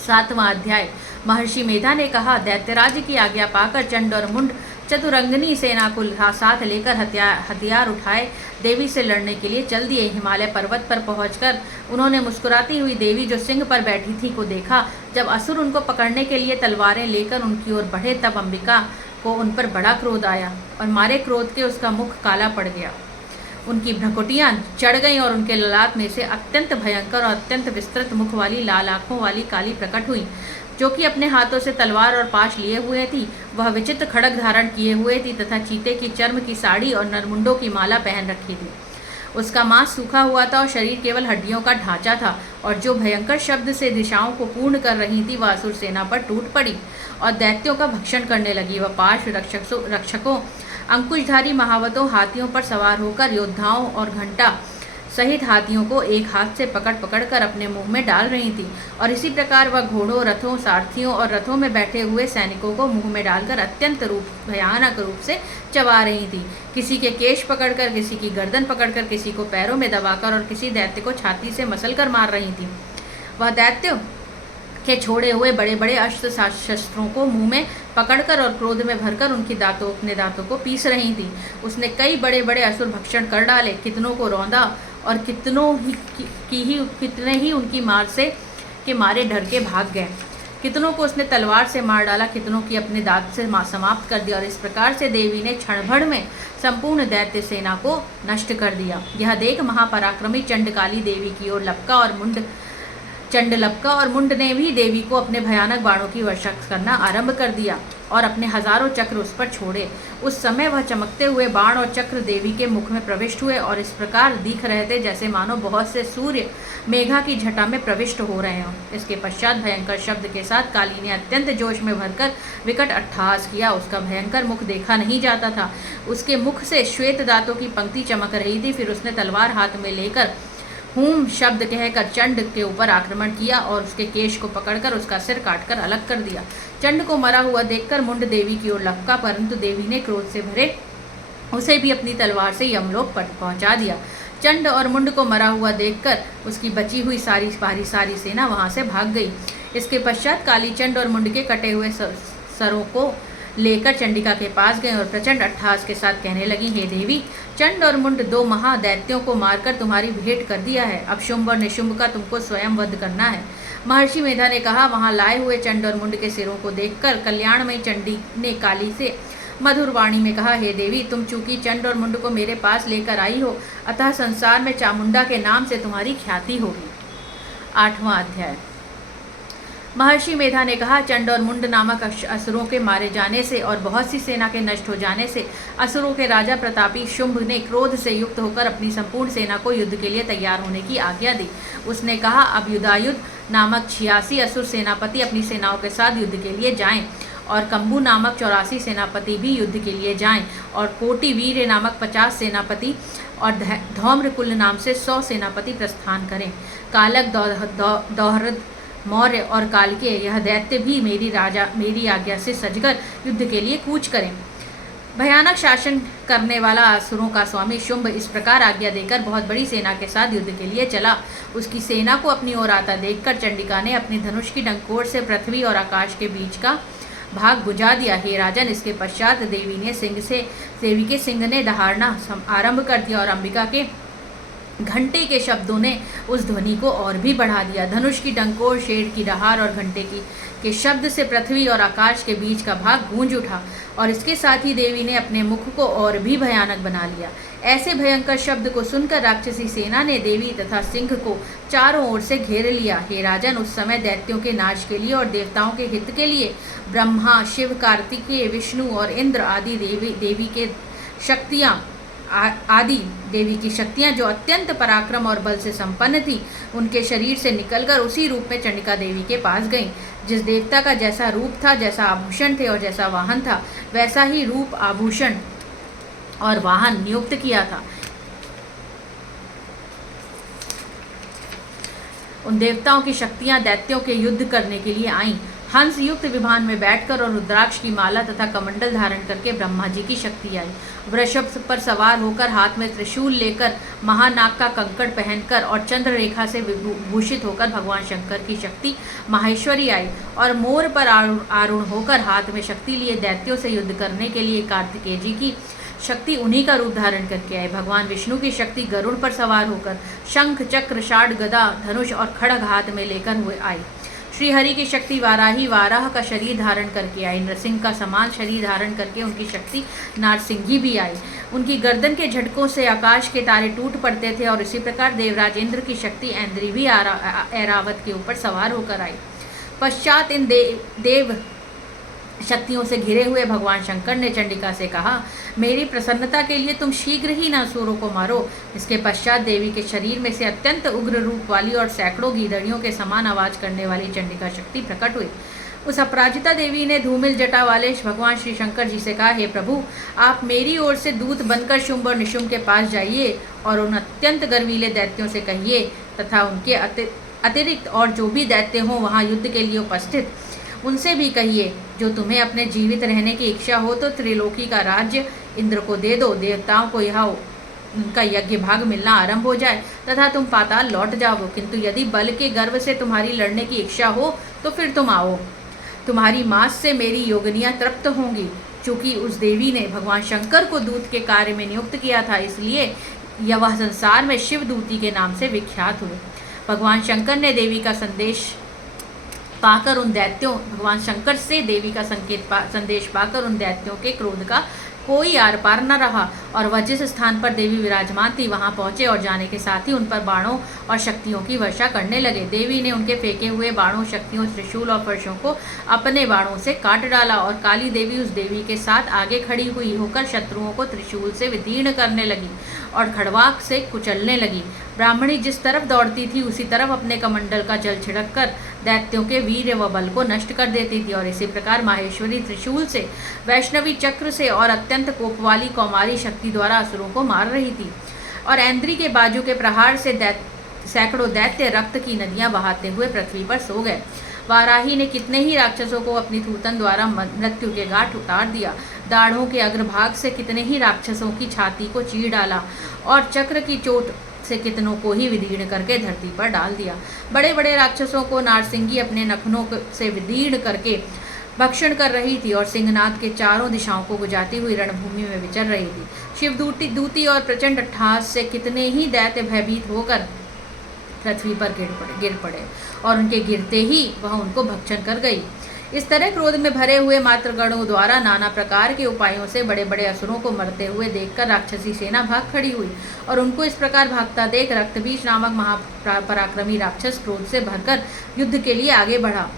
7वां अध्याय। महर्षि मेधा ने कहा, दैत्यराज की आज्ञा पाकर चंड और मुंड चतुरंगनी सेना को साथ लेकर हथियार उठाए देवी से लड़ने के लिए चल दिए। हिमालय पर्वत पर पहुंचकर उन्होंने मुस्कुराती हुई देवी जो सिंह पर बैठी थी को देखा। जब असुर उनको पकड़ने के लिए तलवारें लेकर उनकी ओर बढ़े तब अंबिका को उन पर बड़ा क्रोध आया और मारे क्रोध के उसका मुख काला पड़ गया। उनकी भ्रकुटियाँ चढ़ गईं और उनके ललाट में से अत्यंत भयंकर और अत्यंत विस्तृत मुख वाली लाल आँखों वाली काली प्रकट हुई, जो कि अपने हाथों से तलवार और पाश लिए हुए थी। वह विचित्र खड्ग धारण किए हुए थी तथा चीते की चर्म की साड़ी और नरमुंडों की माला पहन रखी थी। उसका मांस सूखा हुआ था और शरीर केवल हड्डियों का ढांचा था और जो भयंकर शब्द से दिशाओं को पूर्ण कर रही थी वह असुर सेना पर टूट पड़ी और दैत्यों का भक्षण करने लगी। वह पार्श्व रक्षकों, अंकुशधारी महावतों, हाथियों पर सवार होकर योद्धाओं और घंटा सहित हाथियों को एक हाथ से पकड़ कर अपने मुंह में डाल रही थी और इसी प्रकार वह घोड़ों, रथों, सारथियों और रथों में बैठे हुए सैनिकों को मुंह में डालकर अत्यंत भयानक रूप से चबा रही थी। किसी के केश पकड़कर, किसी की गर्दन पकड़कर, किसी को पैरों में दबाकर और किसी दैत्य को छाती से मसलकर मार रही थी। वह दैत्य के छोड़े हुए बड़े बड़े अस्त्र शस्त्रों को मुंह में पकड़कर और क्रोध में भरकर अपने दांतों को पीस रही थी। उसने कई बड़े बड़े असुर भक्षण कर डाले, कितनों को रौंदा और कितने ही उनकी मार से के मारे डर के भाग गए। कितनों को उसने तलवार से मार डाला, कितनों की अपने दांत से समाप्त कर दिया और इस प्रकार से देवी ने क्षणभर में संपूर्ण दैत्य सेना को नष्ट कर दिया। यह देख महापराक्रमी चंडकाली देवी की ओर लपका और चंडलपका और मुंड ने भी देवी को अपने भयानक बाणों की वर्षा करना आरंभ कर दिया और अपने हजारों चक्र उस पर छोड़े। उस समय वह चमकते हुए बाण और चक्र देवी के मुख में प्रविष्ट हुए और इस प्रकार दिख रहे थे जैसे मानो बहुत से सूर्य मेघा की झटा में प्रविष्ट हो रहे हों। इसके पश्चात भयंकर शब्द के साथ काली ने अत्यंत जोश में भरकर विकट अट्टहास किया। उसका भयंकर मुख देखा नहीं जाता था। उसके मुख से श्वेत दांतों की पंक्ति चमक रही थी। फिर उसने तलवार हाथ में लेकर हूम शब्द कहकर चंड के ऊपर आक्रमण किया और उसके केश को पकड़कर उसका सिर काटकर अलग कर दिया। चंड को मरा हुआ देखकर मुंड देवी की ओर लपका, परंतु देवी ने क्रोध से भरे उसे भी अपनी तलवार से यमलोक पर पहुंचा दिया। चंड और मुंड को मरा हुआ देखकर उसकी बची हुई सारी सेना वहां से भाग गई। इसके पश्चात काली चंड और मुंड के कटे हुए सरों को लेकर चंडिका के पास गए और प्रचंड अट्टहास के साथ कहने लगी, हे देवी, चंड और मुंड 2 महादैत्यों को मारकर तुम्हारी भेंट कर दिया है। अब शुंभ और निशुंभ का तुमको स्वयं वध करना है। महर्षि मेधा ने कहा। वहां लाए हुए चंड और मुंड के सिरों को देखकर कल्याणमयी चंडी ने काली से मधुर वाणी में कहा, हे देवी, तुम चूंकि चंड और मुंड को मेरे पास लेकर आई हो, अतः संसार में चामुंडा के नाम से तुम्हारी ख्याति होगी। 8वां अध्याय। महर्षि मेधा ने कहा, चंड और मुंड नामक असुरों के मारे जाने से और बहुत सी सेना के नष्ट हो जाने से असुरों के राजा प्रतापी शुंभ ने क्रोध से युक्त होकर अपनी संपूर्ण सेना को युद्ध के लिए तैयार होने की आज्ञा दी। उसने कहा, अब युद्धायुध नामक 86 असुर सेनापति अपनी सेनाओं के साथ युद्ध के लिए जाएं और कंबू नामक 84 सेनापति भी युद्ध के लिए जाएं और कोटि वीर नामक 50 सेनापति और धौम्रकुल नाम से 100 सेनापति प्रस्थान करें। कालक, दोहरद, मौर्य और कालके यह दैत्य भी मेरी आज्ञा से सजकर युद्ध के लिए कूच करें। भयानक शासन करने वाला असुरों का स्वामी शुंभ इस प्रकार आज्ञा देकर बहुत बड़ी सेना के साथ युद्ध के लिए चला। उसकी सेना को अपनी ओर आता देखकर चंडिका ने अपनी धनुष की डंकोर से पृथ्वी और आकाश के बीच का भाग बुझा दिया। हे राजन, इसके पश्चात देवी के सिंह ने दहाड़ना आरंभ कर दिया और अंबिका के घंटे के शब्दों ने उस ध्वनि को और भी बढ़ा दिया। धनुष की डंकोर, शेर की दहाड़ और घंटे के शब्द से पृथ्वी और आकाश के बीच का भाग गूंज उठा और इसके साथ ही देवी ने अपने मुख को और भी भयानक बना लिया। ऐसे भयंकर शब्द को सुनकर राक्षसी सेना ने देवी तथा सिंह को चारों ओर से घेर लिया। हे राजन, उस समय दैत्यों के नाश के लिए और देवताओं के हित के लिए ब्रह्मा, शिव, कार्तिकेय, विष्णु और इंद्र आदि देवी की शक्तियां जो अत्यंत पराक्रम और बल से संपन्न थी, उनके शरीर से निकलकर उसी रूप में चंडिका देवी के पास गईं। जिस देवता का जैसा रूप था, जैसा आभूषण थे और जैसा वाहन था, वैसा ही रूप, आभूषण और वाहन नियुक्त किया था। उन देवताओं की शक्तियां दैत्यों के युद्ध करने के लिए आईं। हंस युक्त विमान में बैठकर और रुद्राक्ष की माला तथा कमंडल धारण करके ब्रह्मा जी की शक्ति आई। वृषभ पर सवार होकर, हाथ में त्रिशूल लेकर, महानाग का कंकड़ पहनकर और चंद्र रेखा से विभूषित होकर भगवान शंकर की शक्ति माहेश्वरी आई। और मोर पर आरूढ़ होकर हाथ में शक्ति लिए दैत्यों से युद्ध करने के लिए कार्तिकेय जी की शक्ति उन्हीं का रूप धारण करके आए। भगवान विष्णु की शक्ति गरुड़ पर सवार होकर शंख, चक्र, शार्ड, गदा, धनुष और खड्ग हाथ में लेकर हुए आई। श्री हरि की शक्ति वाराही वाराह का शरीर धारण करके आई। नरसिंह का समान शरीर धारण करके उनकी शक्ति नारसिंही भी आई। उनकी गर्दन के झटकों से आकाश के तारे टूट पड़ते थे और इसी प्रकार देवराज इंद्र की शक्ति ऐन्द्री भी ऐरावत के ऊपर सवार होकर आई। पश्चात इन देव शक्तियों से घिरे हुए भगवान शंकर ने चंडिका से कहा, मेरी प्रसन्नता के लिए तुम शीघ्र ही न असुरों को मारो। इसके पश्चात देवी के शरीर में से अत्यंत उग्र रूप वाली और सैकड़ों गीदड़ियों के समान आवाज करने वाली चंडिका शक्ति प्रकट हुई। उस अपराजिता देवी ने धूमिल जटा वाले भगवान श्री शंकर जी से कहा, हे प्रभु, आप मेरी ओर से दूत बनकर शुंभ और निशुंभ के पास जाइए और उन अत्यंत गर्वीले दैत्यों से कहिए तथा उनके अतिरिक्त और जो भी दैत्य हों वहाँ युद्ध के लिए उपस्थित, उनसे भी कहिए, जो तुम्हें अपने जीवित रहने की इच्छा हो तो त्रिलोकी का राज्य इंद्र को दे दो। देवताओं को यह उनका यज्ञ भाग मिलना आरंभ हो जाए तथा तुम पाताल लौट जाओ। किंतु यदि बल के गर्व से तुम्हारी लड़ने की इच्छा हो तो फिर तुम आओ। तुम्हारी मांस से मेरी योगिनियाँ तृप्त होंगी। चूँकि उस देवी ने भगवान शंकर को दूत के कार्य में नियुक्त किया था, इसलिए यह वह संसार में शिव दूती के नाम से विख्यात हुए। भगवान शंकर ने देवी का संदेश पाकर उन दैत्यों भगवान शंकर से देवी का संदेश पाकर उन दैत्यों के क्रोध का कोई आर पार न रहा और वह जिस स्थान पर देवी विराजमान थी वहां पहुंचे और जाने के साथ ही उन पर बाणों और शक्तियों की वर्षा करने लगे। देवी ने उनके फेंके हुए बाणों, शक्तियों, त्रिशूल और फर्शों को अपने बाणों से काट डाला और काली देवी उस देवी के साथ आगे खड़ी हुई होकर शत्रुओं को त्रिशूल से विदीर्ण करने लगी और खड़वाक से कुचलने लगी। ब्राह्मणी जिस तरफ दौड़ती थी उसी तरफ अपने कमंडल का जल छिड़क कर दैत्यों के वीर्य व बल को नष्ट कर देती थी और इसी प्रकार माहेश्वरी त्रिशूल से, वैष्णवी चक्र से और अत्यंत कोप वाली कौमारी शक्ति द्वारा असुरों को मार रही थी। और ऐन्द्री के बाजू के प्रहार से सैकड़ों दैत्य रक्त की नदियां बहाते हुए पृथ्वी पर सो गए। वाराही ने कितने ही राक्षसों को अपनी थूतन द्वारा मृत्यु के घाट उतार दिया। दाढ़ों के अग्रभाग से कितने ही राक्षसों की छाती को चीर डाला और चक्र की चोट से कितनों को ही विदीर्ण करके धरती पर डाल दिया। बड़े बड़े राक्षसों को नारसिंगी अपने नखनों से विदीर्ण करके भक्षण कर रही थी और सिंहनाद के चारों दिशाओं को गुजाती हुई रणभूमि में विचर रही थी। शिवदूती दूती और प्रचंड अट्टहास से कितने ही दैत्य भयभीत होकर पृथ्वी पर गिर पड़े और उनके गिरते ही वह उनको भक्षण कर गई। इस तरह क्रोध में भरे हुए मातृगणों द्वारा नाना प्रकार के उपायों से बड़े बड़े असुरों को मरते हुए देखकर राक्षसी सेना भाग खड़ी हुई और उनको इस प्रकार भागता देख रक्तबीज नामक महापराक्रमी राक्षस क्रोध से भरकर युद्ध के लिए आगे बढ़ा।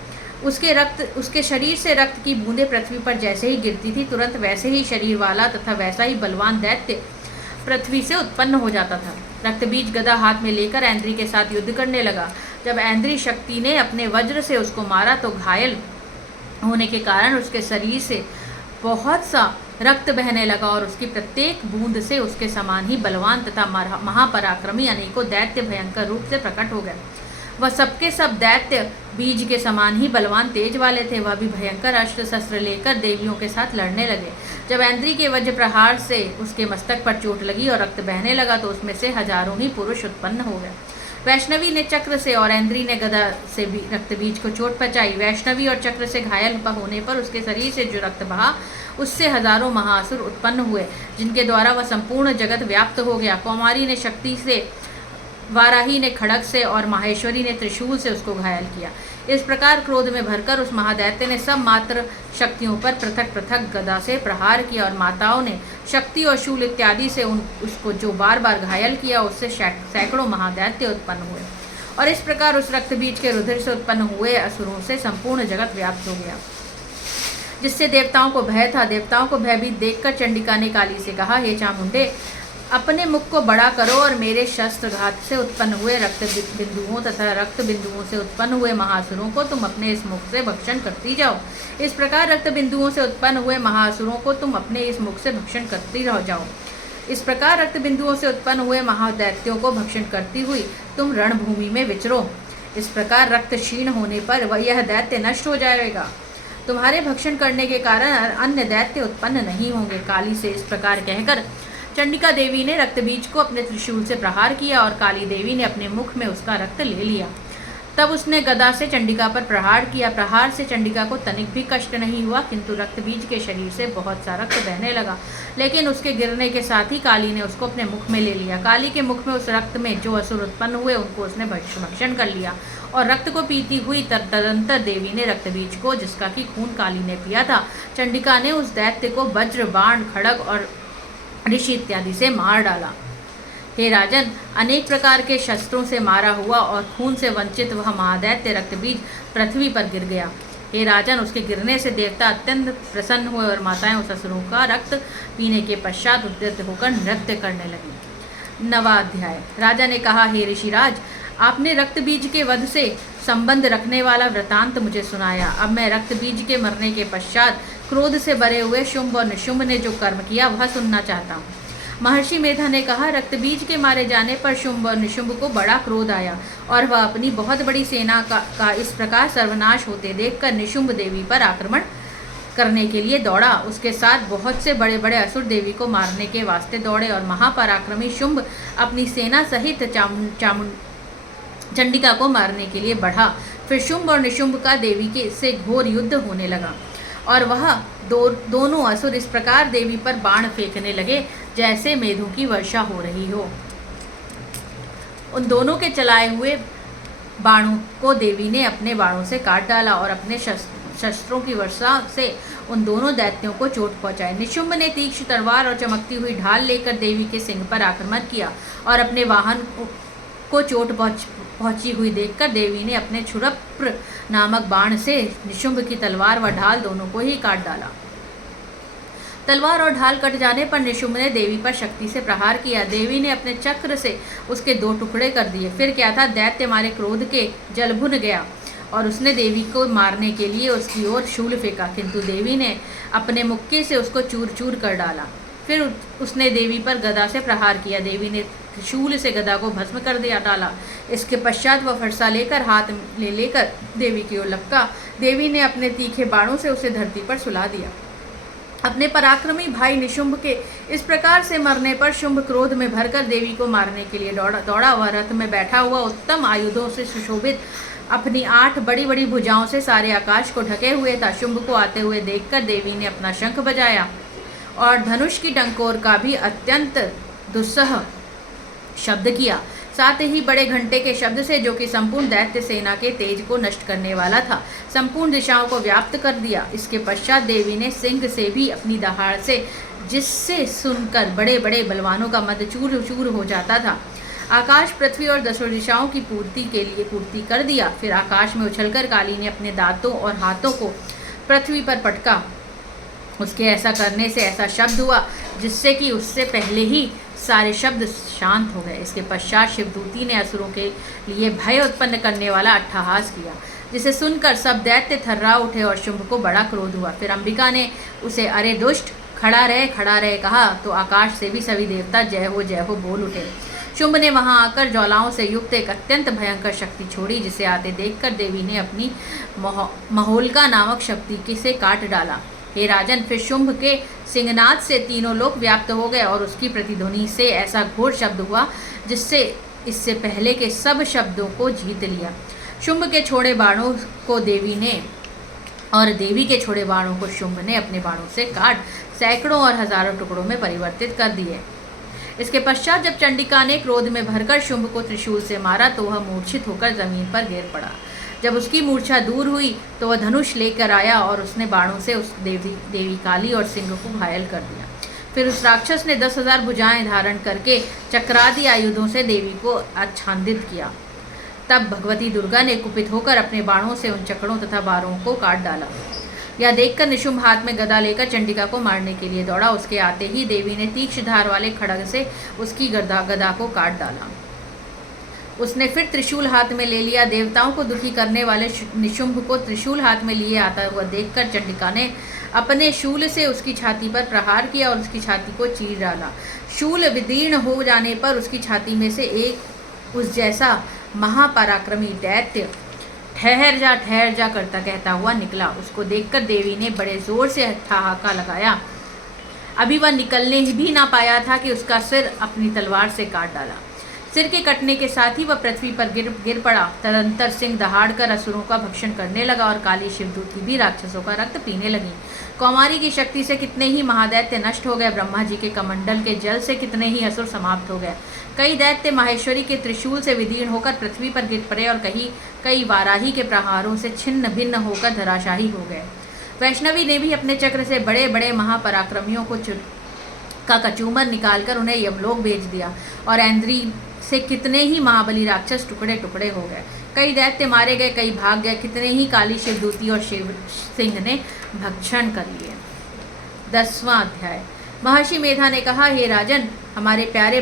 उसके शरीर से रक्त की बूंदें पृथ्वी पर जैसे ही गिरती थी, तुरंत वैसे ही शरीर वाला तथा वैसा ही बलवान दैत्य पृथ्वी से उत्पन्न हो जाता था। रक्तबीज गदा हाथ में लेकर ऐन्द्री के साथ युद्ध करने लगा। जब ऐन्द्री शक्ति ने अपने वज्र से उसको मारा तो घायल होने के कारण उसके शरीर से बहुत सा रक्त बहने लगा और उसकी प्रत्येक बूंद से उसके समान ही बलवान तथा महापराक्रमी अनेकों दैत्य भयंकर रूप से प्रकट हो गए। वह सबके सब दैत्य बीज के समान ही बलवान तेज वाले थे। वह भी भयंकर अस्त्र शस्त्र लेकर देवियों के साथ लड़ने लगे। जब ऐन्द्री के वज्र प्रहार से उसके मस्तक पर चोट लगी और रक्त बहने लगा तो उसमें से हजारों ही पुरुष उत्पन्न हो गए। वैष्णवी ने चक्र से और ऐन्द्री ने गदा से भी रक्त बीज को चोट पहुंचाई। वैष्णवी और चक्र से घायल होने पर उसके शरीर से जो रक्त बहा उससे हजारों महासुर उत्पन्न हुए, जिनके द्वारा वह संपूर्ण जगत व्याप्त हो गया। कौमारी ने शक्ति से, वाराही ने खड़ग से और माहेश्वरी ने त्रिशूल से उसको घायल किया। इस प्रकार क्रोध में भरकर उस महादैत्य ने सब मात्र शक्तियों पर पृथक पृथक गदा से प्रहार किया और माताओं ने शक्ति और शूल इत्यादि से उसको जो बार बार घायल किया उससे सैकड़ों महादैत्य उत्पन्न हुए। और इस प्रकार उस रक्त बीज के रुधिर से उत्पन्न हुए असुरों से संपूर्ण जगत व्याप्त हो गया, जिससे देवताओं को भय था। देवताओं को भयभीत देखकर चंडिका ने काली से कहा, हे चामुंडे, अपने मुख को बड़ा करो और मेरे शस्त्रघात से उत्पन्न हुए रक्त बिंदुओं तथा रक्त बिंदुओं से उत्पन्न हुए महासुरों को तुम अपने इस मुख से भक्षण करती जाओ। इस प्रकार रक्त बिंदुओं से उत्पन्न हुए महासुरों को तुम अपने इस मुख से भक्षण करती रह जाओ। इस प्रकार रक्त बिंदुओं से उत्पन्न हुए महादैत्यों को भक्षण करती हुई तुम रणभूमि में विचरो। इस प्रकार रक्त क्षीण होने पर वह यह दैत्य नष्ट हो जाएगा। तुम्हारे भक्षण करने के कारण अन्य दैत्य उत्पन्न नहीं होंगे। काली से इस प्रकार कहकर चंडिका देवी ने रक्त बीज को अपने त्रिशूल से प्रहार किया और काली देवी ने अपने मुख में उसका रक्त ले लिया। तब उसने गदा से चंडिका पर प्रहार किया। प्रहार से चंडिका को तनिक भी कष्ट नहीं हुआ, किंतु रक्त बीज के शरीर से बहुत सा रक्त बहने लगा। लेकिन उसके गिरने के साथ ही काली ने उसको अपने मुख में ले लिया। काली के मुख में उस रक्त में जो असुर उत्पन्न हुए उनको उसने भक्षण कर लिया और रक्त को पीती हुई तदंतर देवी ने रक्त बीज को, जिसका कि खून काली ने पिया था, चंडिका ने उस दैत्य को वज्र, बाण, खड़ग और ऋषि इत्यादि से मार डाला। हे राजन, अनेक प्रकार के शस्त्रों से मारा हुआ और खून से वंचित वह महादैत्य रक्तबीज पृथ्वी पर गिर गया। हे राजन, उसके गिरने से देवता अत्यंत प्रसन्न हुए और माताएं उस असुरों का रक्त पीने के पश्चात उद्यत होकर नृत्य करने लगी। 9वां अध्याय। राजा ने कहा, हे ऋषिराज, आपने रक्त बीज के वध से संबंध रखने वाला वृतांत मुझे सुनाया। अब मैं रक्त बीज के मरने के पश्चात क्रोध से भरे हुए शुंभ और निशुंभ ने जो कर्म किया वह सुनना चाहता हूँ। महर्षि मेधा ने कहा, रक्त बीज के मारे जाने पर शुंभ और निशुंभ को बड़ा क्रोध आया और वह अपनी बहुत बड़ी सेना का इस प्रकार सर्वनाश होते देखकर निशुंभ देवी पर आक्रमण करने के लिए दौड़ा। उसके साथ बहुत से बड़े बड़े असुर देवी को मारने के वास्ते दौड़े और महापराक्रमी शुंभ अपनी सेना सहित चंडिका को मारने के लिए बढ़ा। फिर शुंभ और निशुंभ का देवी के से घोर युद्ध होने लगा और वह दोनों असुर इस प्रकार देवी पर बाण फेंकने लगे जैसे मेघों की वर्षा हो रही हो। उन दोनों के चलाए हुए बाणों को देवी ने अपने बाणों से काट डाला और अपने शस्त्रों की वर्षा से उन दोनों दैत्यों को चोट पहुंचाई। निशुंभ ने तीक्ष्ण तलवार और चमकती हुई ढाल लेकर देवी के सिंह पर आक्रमण किया और अपने वाहन को चोट पहुंची हुई देखकर देवी ने अपने क्षुरप्र नामक बाण से निशुंभ की तलवार व ढाल दोनों को ही काट डाला। तलवार और ढाल कट जाने पर निशुंभ ने देवी पर शक्ति से प्रहार किया। देवी ने अपने चक्र से उसके 2 टुकड़े कर दिए। फिर क्या था, दैत्य मारे क्रोध के जल भुन गया और उसने देवी को मारने के लिए उसकी ओर शूल फेंका, किंतु देवी ने अपने मुक्के से उसको चूर चूर कर डाला। फिर उसने देवी पर गदा से प्रहार किया। देवी ने शूल से गदा को भस्म कर दिया डाला। इसके पश्चात वह फरसा लेकर हाथ में लेकर देवी की ओर लपका। देवी ने अपने तीखे बाणों से उसे धरती पर सुला दिया। अपने पराक्रमी भाई निशुंभ के इस प्रकार से मरने पर शुंभ क्रोध में भरकर देवी को मारने के लिए दौड़ा। वह रथ में बैठा हुआ उत्तम आयुधों से सुशोभित अपनी 8 बड़ी बड़ी भुजाओं से सारे आकाश को ढके हुए था। शुंभ को आते हुए देखकर देवी ने अपना शंख बजाया और धनुष की डंकोर का भी अत्यंत दुस्सह शब्द किया। साथ ही बड़े घंटे के शब्द से, जो कि संपूर्ण दैत्य सेना के तेज को नष्ट करने वाला था, संपूर्ण दिशाओं को व्याप्त कर दिया। इसके पश्चात देवी ने सिंह से भी अपनी दहाड़ से, जिससे सुनकर बड़े बड़े बलवानों का मद चूर चूर हो जाता था, आकाश, पृथ्वी और 10 दिशाओं की पूर्ति कर दिया। फिर आकाश में उछलकर काली ने अपने दांतों और हाथों को पृथ्वी पर पटका। उसके ऐसा करने से ऐसा शब्द हुआ जिससे कि उससे पहले ही सारे शब्द शांत हो गए। इसके पश्चात शिवदूती ने असुरों के लिए भय उत्पन्न करने वाला अट्टहास किया। जिसे सुनकर सब दैत्य थर्रा उठे और शुंभ को बड़ा क्रोध हुआ। फिर अंबिका ने उसे अरे दुष्ट, खड़ा रहे कहा तो आकाश से भी सभी देवता जय हो बोल उठे। शुंभ ने वहां आकर ज्वालाओं से युक्त एक अत्यंत भयंकर शक्ति छोड़ी, जिसे आते देखकर देवी ने अपनी महोल्का नामक शक्ति से काट डाला। हे राजन, फिर शुंभ के सिंहनाद से तीनों लोक व्याप्त हो गए और उसकी प्रतिध्वनि से ऐसा घोर शब्द हुआ जिससे इससे पहले के सब शब्दों को जीत लिया। शुंभ के छोड़े बाणों को देवी ने और देवी के छोड़े बाणों को शुंभ ने अपने बाणों से काट सैकड़ों और हजारों टुकड़ों में परिवर्तित कर दिए। इसके पश्चात जब चंडिका ने क्रोध में भरकर शुंभ को त्रिशूल से मारा तो वह मूर्छित होकर जमीन पर गिर पड़ा। जब उसकी मूर्छा दूर हुई तो वह धनुष लेकर आया और उसने बाणों से उस देवी काली और सिंह को घायल कर दिया। फिर उस राक्षस ने 10,000 भुजाएं धारण करके चक्रादि आयुधों से देवी को आच्छादित किया। तब भगवती दुर्गा ने कुपित होकर अपने बाणों से उन चक्रों तथा बारों को काट डाला। यह देखकर निशुंभ हाथ में गदा लेकर चंडिका को मारने के लिए दौड़ा। उसके आते ही देवी ने तीक्ष्ण धार वाले खड्ग से उसकी गदा को काट डाला। उसने फिर त्रिशूल हाथ में ले लिया। देवताओं को दुखी करने वाले निशुंभ को त्रिशूल हाथ में लिए आता हुआ देखकर चंडिका ने अपने शूल से उसकी छाती पर प्रहार किया और उसकी छाती को चीर डाला। शूल विदीर्ण हो जाने पर उसकी छाती में से एक उस जैसा महापराक्रमी दैत्य ठहर जा करता कहता हुआ निकला। उसको देखकर देवी ने बड़े जोर से ठहाका लगाया। अभी वह निकलने भी ना पाया था कि उसका सिर अपनी तलवार से काट डाला। सिर के कटने के साथ ही वह पृथ्वी पर गिर पड़ा। तदंतर सिंह दहाड़कर असुरों का भक्षण करने लगा और काली शिवदूती भी राक्षसों का रक्त पीने लगी। कौमारी की शक्ति से कितने ही महादैत्य नष्ट हो गए। ब्रह्मा जी के कमंडल के जल से कितने ही असुर समाप्त हो गए। कई दैत्य माहेश्वरी के त्रिशूल से विदीर्ण होकर पृथ्वी पर गिर पड़े और कई वाराही के प्रहारों से छिन्न भिन्न होकर धराशाही हो गए। वैष्णवी ने भी अपने चक्र से बड़े बड़े महापराक्रमियों का कचूमर निकालकर उन्हें यमलोक भेज दिया और ऐन्द्री से कितने ही महाबली राक्षस टुकड़े टुकड़े हो गए। कई दैत्य मारे गए, कई भाग गए। कितने ही काली शिवदूती और शिव सिंह ने भक्षण कर लिए। 10वां अध्याय। महर्षि मेधा ने कहा, हे राजन, अपने प्यारे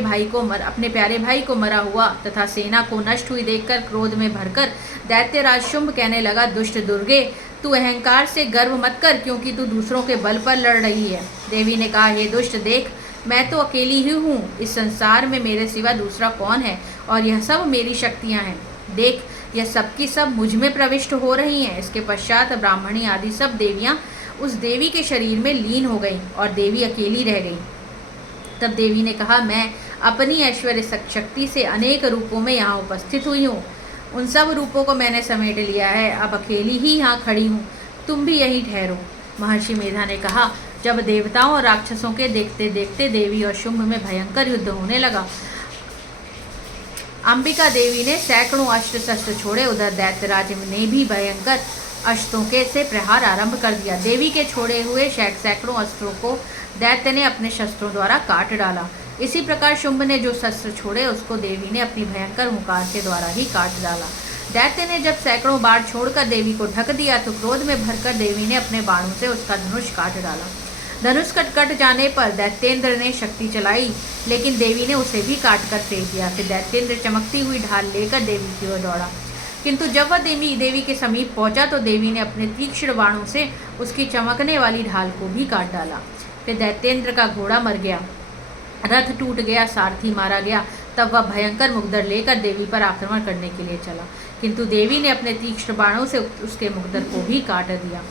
भाई को मरा हुआ तथा सेना को नष्ट हुई देखकर क्रोध में भरकर दैत्यराज शुंभ कहने लगा, दुष्ट दुर्गे, तू अहंकार से गर्व मत कर, क्योंकि तू दूसरों के बल पर लड़ रही है। देवी ने कहा, हे दुष्ट, देख, मैं तो अकेली ही हूँ। इस संसार में मेरे सिवा दूसरा कौन है और यह सब मेरी शक्तियाँ हैं। देख, यह सब की सब मुझ में प्रविष्ट हो रही हैं। इसके पश्चात ब्राह्मणी आदि सब देवियाँ उस देवी के शरीर में लीन हो गईं और देवी अकेली रह गई। तब देवी ने कहा, मैं अपनी ऐश्वर्य शक्ति से अनेक रूपों में यहाँ उपस्थित हुई हूँ। उन सब रूपों को मैंने समेट लिया है। अब अकेली ही यहाँ खड़ी हूँ, तुम भी यहीं ठहरो। महर्षि मेधा ने कहा, जब देवताओं और राक्षसों के देखते देखते देवी और शुंभ में भयंकर युद्ध होने लगा, अंबिका देवी ने सैकड़ों अस्त्र शस्त्र छोड़े। उधर दैत्यराज ने भी भयंकर अस्त्रों के से प्रहार आरंभ कर दिया। देवी के छोड़े हुए सैकड़ों अस्त्रों को दैत्य ने अपने शस्त्रों द्वारा काट डाला। इसी प्रकार शुंभ ने जो शस्त्र छोड़े उसको देवी ने अपनी भयंकर हुंकार के द्वारा ही काट डाला। दैत्य ने जब सैकड़ों बाण छोड़कर देवी को ढक दिया तो क्रोध में भरकर देवी ने अपने बाणों से उसका धनुष काट डाला। धनुष कट जाने पर दैत्येंद्र ने शक्ति चलाई, लेकिन देवी ने उसे भी काट कर फेंक दिया। फिर दैत्येंद्र चमकती हुई ढाल लेकर देवी की ओर दौड़ा, किंतु जब वह देवी के समीप पहुंचा तो देवी ने अपने तीक्ष्ण बाणों से उसकी चमकने वाली ढाल को भी काट डाला। फिर दैत्येंद्र का घोड़ा मर गया, रथ टूट गया, सारथी मारा गया। तब वह भयंकर मुग्दर लेकर देवी पर आक्रमण करने के लिए चला, किंतु देवी ने अपने तीक्ष्ण बाणों से उसके मुग्दर को भी काट दिया।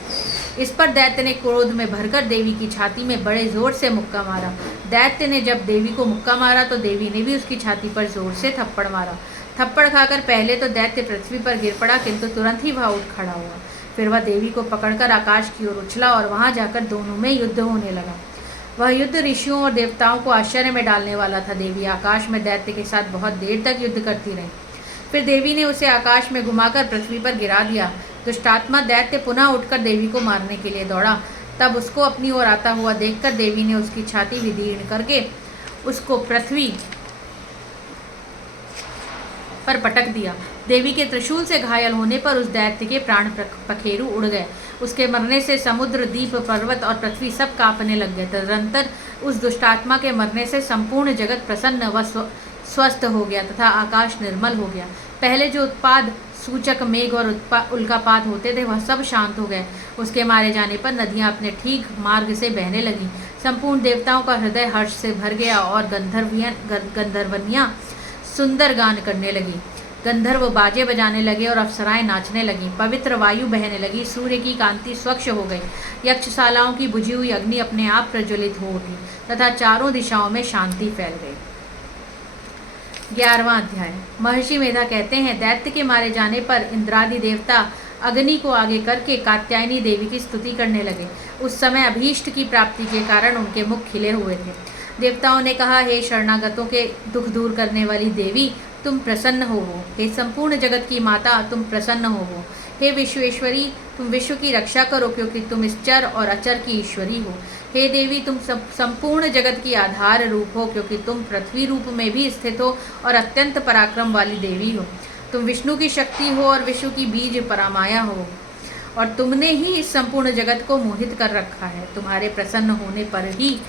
इस पर दैत्य ने क्रोध में भरकर देवी की छाती में बड़े जोर से मुक्का मारा। दैत्य ने जब देवी को मुक्का मारा तो देवी ने भी उसकी छाती पर जोर से थप्पड़ मारा। थप्पड़ खाकर पहले तो दैत्य पृथ्वी पर गिर पड़ा, किंतु तुरंत ही वह उठ खड़ा हुआ। फिर वह देवी को पकड़कर आकाश की ओर उछला और वहां जाकर दोनों में युद्ध होने लगा। वह युद्ध ऋषियों और देवताओं को आश्चर्य में डालने वाला था। देवी आकाश में दैत्य के साथ बहुत देर तक युद्ध करती रही। फिर देवी ने उसे आकाश में घुमाकर पृथ्वी पर गिरा दिया। दुष्टात्मा दैत्य पुनः उठकर देवी को मारने के लिए दौड़ा। तब उसको अपनी ओर आता हुआ देखकर देवी ने उसकी छाती विदीर्ण करके उसको पृथ्वी पर पटक दिया। देवी के त्रिशूल से घायल होने पर उस दैत्य के प्राण पखेरु उड़ गए। उसके मरने से समुद्र, द्वीप, पर्वत और पृथ्वी सब कांपने लग गए। तदनंतर उस दुष्टात्मा के मरने से संपूर्ण जगत प्रसन्न व स्वस्थ हो गया तथा आकाश निर्मल हो गया। पहले जो उत्पाद सूचक मेघ और उल्कापात होते थे वह सब शांत हो गए। उसके मारे जाने पर नदियां अपने ठीक मार्ग से बहने लगीं। संपूर्ण देवताओं का हृदय हर्ष से भर गया और गंधर्वनियां सुंदर गान करने लगी। गंधर्व बाजे बजाने लगे और अप्सराएं नाचने लगीं। पवित्र वायु बहने लगी। सूर्य की कांति स्वच्छ हो गई। यक्षशालाओं की बुझी हुई अग्नि अपने आप प्रज्वलित हो उठी तथा चारों दिशाओं में शांति फैल गई। 11वां अध्याय। महर्षि मेधा कहते हैं, दैत्य के मारे जाने पर इंद्रादि देवता अग्नि को आगे करके कात्यायनी देवी की स्तुति करने लगे। उस समय अभीष्ट की प्राप्ति के कारण उनके मुख खिले हुए थे। देवताओं ने कहा, हे शरणागतों के दुख दूर करने वाली देवी, तुम प्रसन्न हो। हे संपूर्ण जगत की माता, तुम प्रसन्न हो। हे विश्वेश्वरी, तुम विश्व की रक्षा करो, क्योंकि तुम इस चर और अचर की ईश्वरी हो। हे देवी, तुम संपूर्ण जगत की आधार रूप हो, क्योंकि तुम पृथ्वी रूप में भी स्थित हो और अत्यंत पराक्रम वाली देवी हो। तुम विष्णु की शक्ति हो और विश्व की बीज परामाया हो, और तुमने ही इस संपूर्ण जगत को मोहित कर रखा है। तुम्हारे प्रसन्न होने पर ही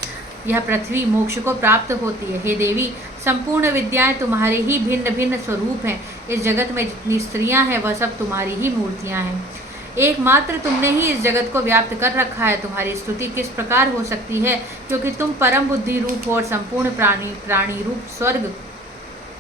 यह पृथ्वी मोक्ष को प्राप्त होती है। हे देवी, संपूर्ण विद्याएं तुम्हारे ही भिन्न भिन्न स्वरूप हैं। इस जगत में जितनी स्त्रियां हैं वह सब तुम्हारी ही मूर्तियां हैं। एकमात्र तुमने ही इस जगत को व्याप्त कर रखा है। तुम्हारी स्तुति किस प्रकार हो सकती है, क्योंकि तुम परम बुद्धि रूप हो और संपूर्ण प्राणी रूप स्वर्ग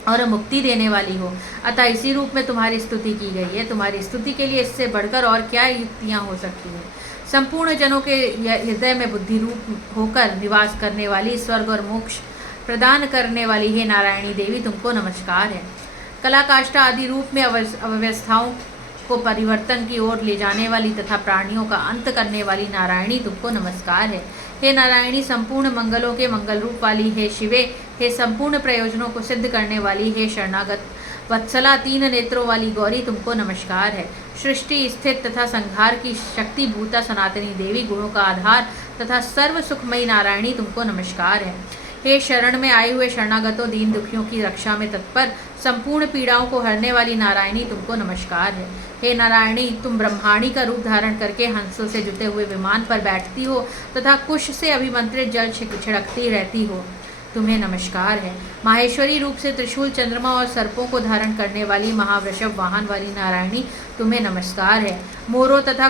और मुक्ति देने वाली हो। अतः इसी रूप में तुम्हारी स्तुति की गई है। तुम्हारी स्तुति के लिए इससे बढ़कर और क्या युक्तियाँ हो सकती हैं। संपूर्ण जनों के हृदय में बुद्धि रूप होकर निवास करने वाली, स्वर्ग और मोक्ष प्रदान करने वाली हे नारायणी देवी, तुमको नमस्कार है। कला काष्ठा आदि रूप में अव्यवस्थाओं को परिवर्तन की ओर ले जाने वाली तथा प्राणियों का अंत करने वाली नारायणी, तुमको नमस्कार है। हे नारायणी, संपूर्ण मंगलों के मंगल रूप वाली हे शिवे, हे संपूर्ण प्रयोजनों को सिद्ध करने वाली हे शरणागत वत्सला, 3 नेत्रों वाली गौरी, तुमको नमस्कार है। सृष्टि स्थित तथा संहार की शक्ति भूता सनातनी देवी, गुणों का आधार तथा सर्व सुखमयी नारायणी, तुमको नमस्कार है। हे शरण में आए हुए शरणागतों, दीन दुखियों की रक्षा में तत्पर, संपूर्ण पीड़ाओं को हरने वाली नारायणी, तुमको नमस्कार है। हे नारायणी, तुम ब्रह्माणी का रूप धारण करके हंसों से जुटे हुए विमान पर बैठती हो तथा कुश से अभिमंत्रित जल छिड़कती रहती हो, तुम्हें नमस्कार है। माहेश्वरी रूप से त्रिशूल, चंद्रमा और सर्पों को धारण करने वाली महावृषभ वाहन वाली नारायणी, तुम्हें नमस्कार है। मोरों तथा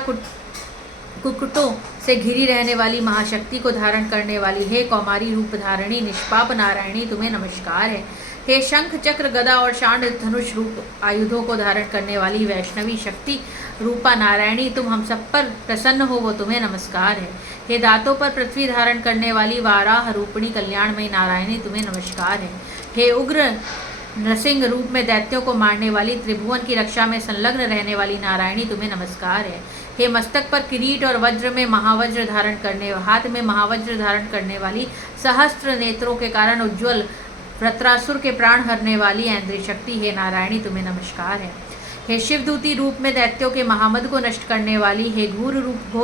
कुक्कुटों से घिरी रहने वाली महाशक्ति को धारण करने वाली हे कौमारी रूप धारणी निष्पाप नारायणी, तुम्हें नमस्कार है। हे शंख चक्र गदा और शांड धनुष रूप आयुधों को धारण करने वाली वैष्णवी शक्ति रूपा नारायणी, तुम हम सब पर प्रसन्न हो, वो तुम्हें नमस्कार है। हे दांतों पर पृथ्वी धारण करने वाली वाराह रूपिणी कल्याणमयी नारायणी, तुम्हें नमस्कार है। हे उग्र नृसिंह रूप में दैत्यों को मारने वाली, त्रिभुवन की रक्षा में संलग्न रहने वाली नारायणी, तुम्हें नमस्कार है। हे मस्तक पर किरीट और वज्र में महावज्र धारण करने, हाथ में महावज्र धारण करने वाली, सहस्त्र नेत्रों के कारण उज्ज्वल वृत्रासुर के प्राण हरने वाली ऐन्द्रिय शक्ति, हे नारायणी, तुम्हें नमस्कार है। हे शिवदूती रूप में दैत्यों के महामद को नष्ट करने वाली, हे घोर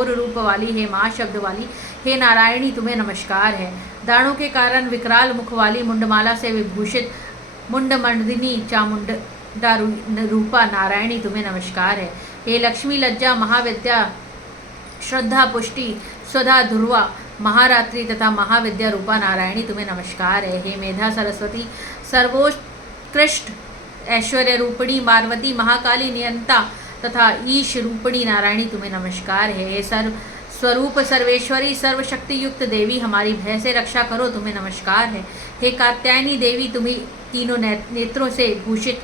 रूप वाली, हे महाशब्द वाली, हे नारायणी, तुम्हें नमस्कार है। दाणों के कारण विकराल मुख वाली, मुंडमाला से विभूषित मुंडमंडिनी चामुंडा रूपा नारायणी, तुम्हें नमस्कार है। हे लक्ष्मी लज्जा महाविद्या श्रद्धा पुष्टि स्वधा ध्रुवा महारात्रि तथा महाविद्या रूपा नारायणी, तुम्हें नमस्कार है। हे मेधा सरस्वती सर्वोत्कृष्ट ऐश्वर्य रूपिणी मार्वती महाकाली नियंता तथा ईश रूपिणी नारायणी, तुम्हें नमस्कार है। हे सर्व स्वरूप सर्वेश्वरी सर्वशक्ति युक्त देवी, हमारी भय से रक्षा करो, तुम्हें नमस्कार है। हे कात्यायनी देवी, तुम्ही तीनों नेत्रों से भूषित,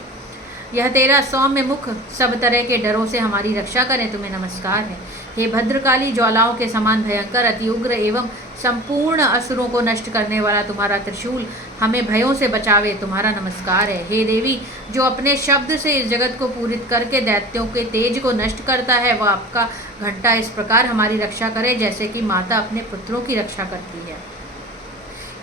यह तेरा सौम्य मुख सब तरह के डरों से हमारी रक्षा करें, तुम्हें नमस्कार है। हे भद्रकाली ज्वालाओं के समान भयंकर अति उग्र एवं संपूर्ण असुरों को नष्ट करने वाला तुम्हारा त्रिशूल हमें भयों से बचावे, तुम्हारा नमस्कार है। हे देवी, जो अपने शब्द से इस जगत को पूरित करके दैत्यों के तेज को नष्ट करता है, वह आपका घंटा इस प्रकार हमारी रक्षा करे जैसे कि माता अपने पुत्रों की रक्षा करती है।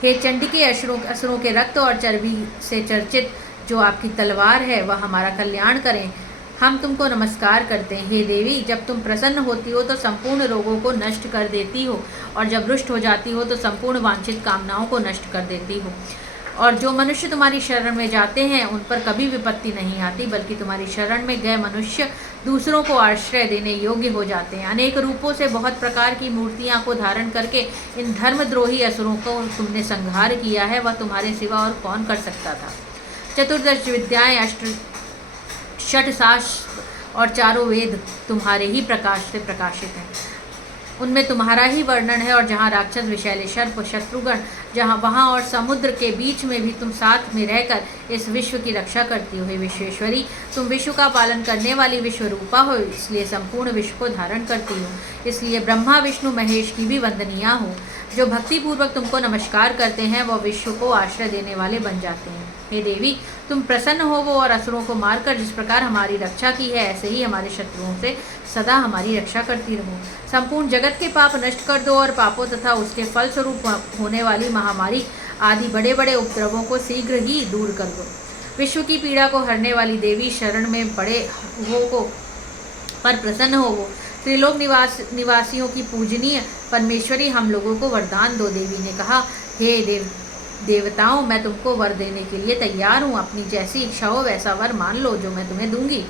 हे चंडिके, असुरों के रक्त और चर्बी से चर्चित जो आपकी तलवार है वह हमारा कल्याण करें, हम तुमको नमस्कार करते हैं। हे देवी, जब तुम प्रसन्न होती हो तो संपूर्ण रोगों को नष्ट कर देती हो, और जब रुष्ट हो जाती हो तो संपूर्ण वांछित कामनाओं को नष्ट कर देती हो। और जो मनुष्य तुम्हारी शरण में जाते हैं उन पर कभी विपत्ति नहीं आती, बल्कि तुम्हारी शरण में गए मनुष्य दूसरों को आश्रय देने योग्य हो जाते हैं। अनेक रूपों से बहुत प्रकार की मूर्तियां को धारण करके इन धर्मद्रोही असुरों को तुमने संहार किया है, वह तुम्हारे सिवा और कौन कर सकता था। चतुर्दश विद्याएं षट शास्त्र और चारों वेद तुम्हारे ही प्रकाश से प्रकाशित हैं, उनमें तुम्हारा ही वर्णन है। और जहाँ राक्षस विषैले सर्प शत्रुगण जहाँ वहाँ और समुद्र के बीच में भी तुम साथ में रहकर इस विश्व की रक्षा करती हो। हे विश्वेश्वरी, तुम विश्व का पालन करने वाली विश्व रूपा हो, इसलिए संपूर्ण विश्व को धारण करती हो। इसलिए ब्रह्मा विष्णु महेश की भी वंदनीया हो। जो भक्तिपूर्वक तुमको नमस्कार करते हैं वह विश्व को आश्रय देने वाले बन जाते हैं। हे देवी, तुम प्रसन्न हो वो और असुरों को मारकर जिस प्रकार हमारी रक्षा की है, ऐसे ही हमारे शत्रुओं से सदा हमारी रक्षा करती रहो। संपूर्ण जगत के पाप नष्ट कर दो और पापों तथा उसके फलस्वरूप होने वाली महामारी आदि बड़े बड़े उपद्रवों को शीघ्र ही दूर कर दो। विश्व की पीड़ा को हरने वाली देवी, शरण में पड़े हो को पर प्रसन्न हो वो। त्रिलोक निवासियों की पूजनीय परमेश्वरी, हम लोगों को वरदान दो। देवी ने कहा, हे देवताओं, मैं तुमको वर देने के लिए तैयार हूँ। अपनी जैसी इच्छा हो वैसा वर मान लो जो मैं तुम्हें दूंगी।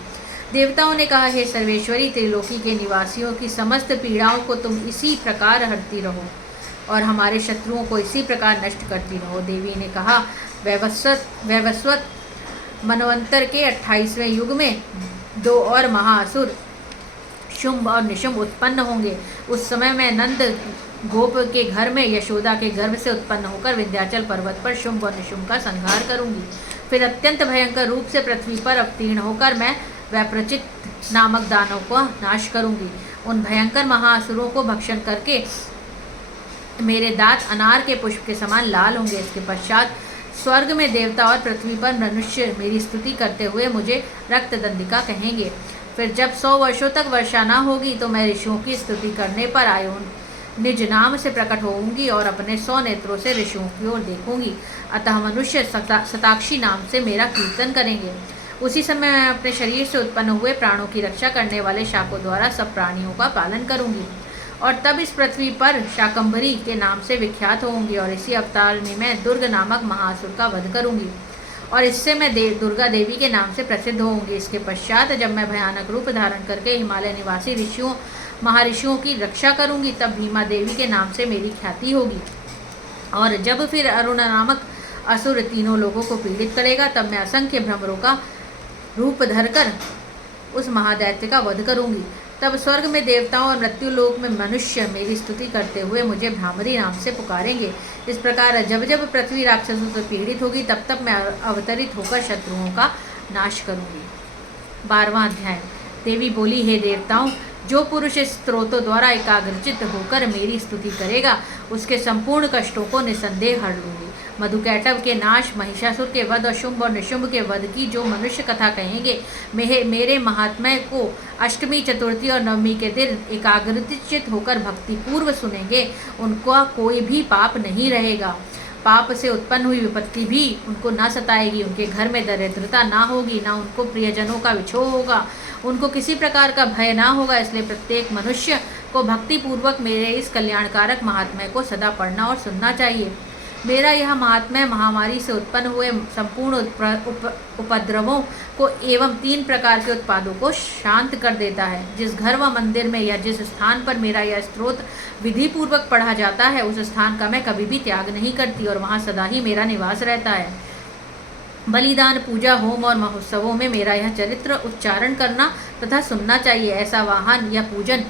देवताओं ने कहा, हे सर्वेश्वरी, त्रिलोकी के निवासियों की समस्त पीड़ाओं को तुम इसी प्रकार हरती रहो और हमारे शत्रुओं को इसी प्रकार नष्ट करती रहो। देवी ने कहा, वैवस्वत मनवंतर के 28वें युग में 2 और महाअसुर शुंभ और निशुंभ उत्पन्न होंगे। उस समय मैं नंद गोप के घर में यशोदा के गर्भ से उत्पन्न होकर विंध्याचल पर्वत पर शुंभ और निशुंभ का संहार करूंगी। फिर अत्यंत भयंकर रूप से पृथ्वी पर अवतीर्ण होकर मैं वैप्रचित नामक दानव को नाश करूंगी। उन भयंकर महाअसुरों को भक्षण करके मेरे दांत अनार के पुष्प के समान लाल होंगे। इसके पश्चात स्वर्ग में देवता और पृथ्वी पर मनुष्य मेरी स्तुति करते हुए मुझे रक्तदंडिका कहेंगे। फिर जब 100 वर्षों तक वर्षा न होगी तो मैं ऋषियों की स्तुति करने पर आयु निज नाम से प्रकट होऊंगी और अपने 100 नेत्रों से ऋषियों की ओर देखूंगी। अतः मनुष्य शताक्षी नाम से मेरा कीर्तन करेंगे। उसी समय मैं अपने शरीर से उत्पन्न हुए प्राणों की रक्षा करने वाले शाकों द्वारा सब प्राणियों का पालन करूंगी और तब इस पृथ्वी पर शाकंभरी के नाम से विख्यात होंगी। और इसी अवतार में मैं दुर्ग नामक महाअसुर का वध करूंगी और इससे मैं दुर्गा देवी के नाम से प्रसिद्ध होंगी। इसके पश्चात जब मैं भयानक रूप धारण करके हिमालय निवासी महर्षियों की रक्षा करूंगी, तब भीमा देवी के नाम से मेरी ख्याति होगी। और जब फिर अरुण नामक असुर तीनों लोगों को पीड़ित करेगा, तब मैं असंख्य भ्रमरों का रूप धरकर उस महादैत्य का वध करूंगी। तब स्वर्ग में देवताओं और मृत्यु लोक में मनुष्य मेरी स्तुति करते हुए मुझे भ्रामरी नाम से पुकारेंगे। इस प्रकार जब जब पृथ्वी राक्षसों से पीड़ित होगी, तब तब मैं अवतरित होकर शत्रुओं का नाश करूंगी। 12वां अध्याय। देवी बोली, हे देवताओं, जो पुरुष इस स्त्रोतों द्वारा एकाग्रचित होकर मेरी स्तुति करेगा, उसके संपूर्ण कष्टों को निसंदेह हर लूंगी। मधुकैटभ के नाश, महिषासुर के वध और शुंभ और निशुंभ के वध की जो मनुष्य कथा कहेंगे, मेरे महात्म्य को अष्टमी, चतुर्थी और नवमी के दिन एकाग्रचित होकर भक्ति पूर्व सुनेंगे, उनका कोई भी पाप नहीं रहेगा। पाप से उत्पन्न हुई विपत्ति भी उनको ना सताएगी। उनके घर में दरिद्रता ना होगी, ना उनको प्रियजनों का विछोह होगा, उनको किसी प्रकार का भय ना होगा। इसलिए प्रत्येक मनुष्य को भक्ति पूर्वक मेरे इस कल्याणकारक महात्म्य को सदा पढ़ना और सुनना चाहिए। मेरा यह महात्म्य महामारी से उत्पन्न हुए संपूर्ण उपद्रवों को एवं 3 प्रकार के उत्पादों को शांत कर देता है। जिस घर व मंदिर में या जिस स्थान पर मेरा यह स्तोत्र विधि पूर्वक पढ़ा जाता है, उस स्थान का मैं कभी भी त्याग नहीं करती और वहाँ सदा ही मेरा निवास रहता है। बलिदान, पूजा, होम और महोत्सवों में मेरा यह चरित्र उच्चारण करना तथा सुनना चाहिए। ऐसा वाहन या पूजन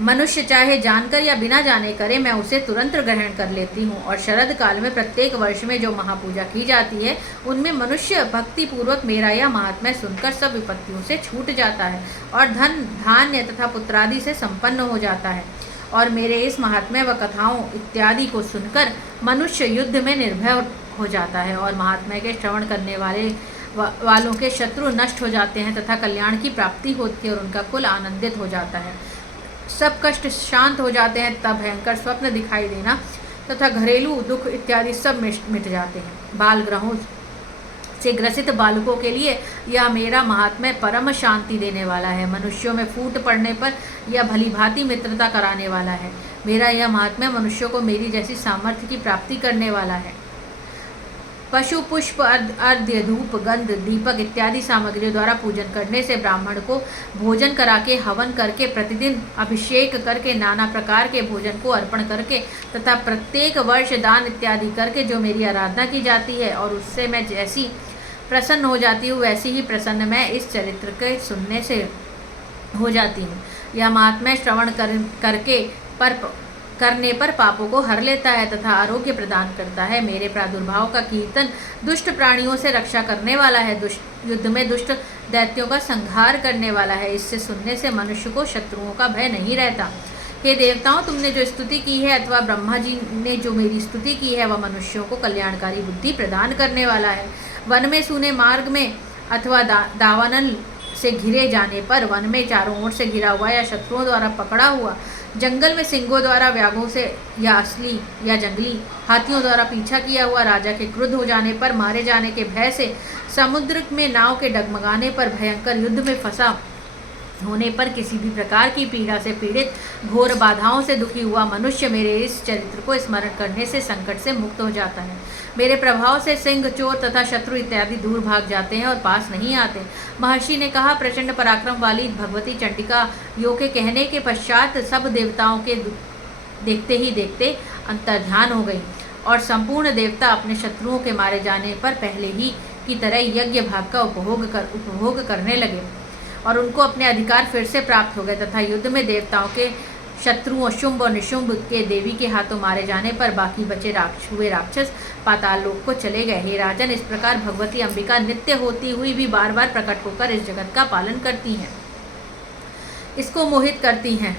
मनुष्य चाहे जानकर या बिना जाने करे, मैं उसे तुरंत ग्रहण कर लेती हूँ। और शरद काल में प्रत्येक वर्ष में जो महापूजा की जाती है, उनमें मनुष्य भक्ति पूर्वक मेरा यह महात्म्य सुनकर सब विपत्तियों से छूट जाता है और धन, धान्य तथा पुत्रादि से संपन्न हो जाता है। और मेरे इस महात्म्य व कथाओं इत्यादि को सुनकर मनुष्य युद्ध में निर्भय हो जाता है और महात्म्य के श्रवण करने वालों के शत्रु नष्ट हो जाते हैं तथा कल्याण की प्राप्ति होती है और उनका कुल आनंदित हो जाता है। सब कष्ट शांत हो जाते हैं, तब भयंकर स्वप्न दिखाई देना तथा घरेलू दुख इत्यादि सब मिट जाते हैं। बाल ग्रहों से ग्रसित बालकों के लिए यह मेरा महात्म्य परम शांति देने वाला है। मनुष्यों में फूट पड़ने पर यह भली भांति मित्रता कराने वाला है। मेरा यह महात्म्य मनुष्यों को मेरी जैसी सामर्थ्य की प्राप्ति करने वाला है। पशु, पुष्प, अर्घ्य, धूप, गंध, दीपक इत्यादि सामग्रियों द्वारा पूजन करने से, ब्राह्मण को भोजन करा के, हवन करके, प्रतिदिन अभिषेक करके, नाना प्रकार के भोजन को अर्पण करके तथा प्रत्येक वर्ष दान इत्यादि करके जो मेरी आराधना की जाती है और उससे मैं जैसी प्रसन्न हो जाती हूँ, वैसी ही प्रसन्न मैं इस चरित्र के सुनने से हो जाती हूँ। यह महात्म्य श्रवण करने पर पापों को हर लेता है तथा आरोग्य प्रदान करता है। मेरे प्रादुर्भाव का कीर्तन दुष्ट प्राणियों से रक्षा करने वाला है, युद्ध में दुष्ट दैत्यों का संहार करने वाला है। इससे सुनने से मनुष्य को शत्रुओं का भय नहीं रहता। हे देवताओं, तुमने जो स्तुति की है अथवा ब्रह्मा जी ने जो मेरी स्तुति की है, वह मनुष्यों को कल्याणकारी बुद्धि प्रदान करने वाला है। वन में सूने मार्ग में अथवा दावानल से घिरे जाने पर, वन में चारों ओर से घिरा हुआ या शत्रुओं द्वारा पकड़ा हुआ, जंगल में सिंहों द्वारा, व्याघ्रों से या असली या जंगली हाथियों द्वारा पीछा किया हुआ, राजा के क्रुद्ध हो जाने पर, मारे जाने के भय से, समुद्र में नाव के डगमगाने पर, भयंकर युद्ध में फंसा होने पर, किसी भी प्रकार की पीड़ा से पीड़ित, घोर बाधाओं से दुखी हुआ मनुष्य मेरे इस चरित्र को स्मरण करने से संकट से मुक्त हो जाता है। मेरे प्रभाव से सिंह, चोर तथा शत्रु इत्यादि दूर भाग जाते हैं और पास नहीं आते। महर्षि ने कहा, प्रचंड पराक्रम वाली भगवती चंडिका यो के कहने के पश्चात सब देवताओं के देखते ही देखते अंतर्ध्यान हो गई और संपूर्ण देवता अपने शत्रुओं के मारे जाने पर पहले ही की तरह यज्ञ भाग का उपभोग करने लगे और उनको अपने अधिकार फिर से प्राप्त हो गए तथा युद्ध में देवताओं के शत्रुओं शुंभ और निशुंभ के देवी के हाथों मारे जाने पर बाकी बचे हुए राक्षस पाताल लोक को चले गए। हे राजन, इस प्रकार भगवती अंबिका नित्य होती हुई भी बार बार प्रकट होकर इस जगत का पालन करती हैं, इसको मोहित करती हैं,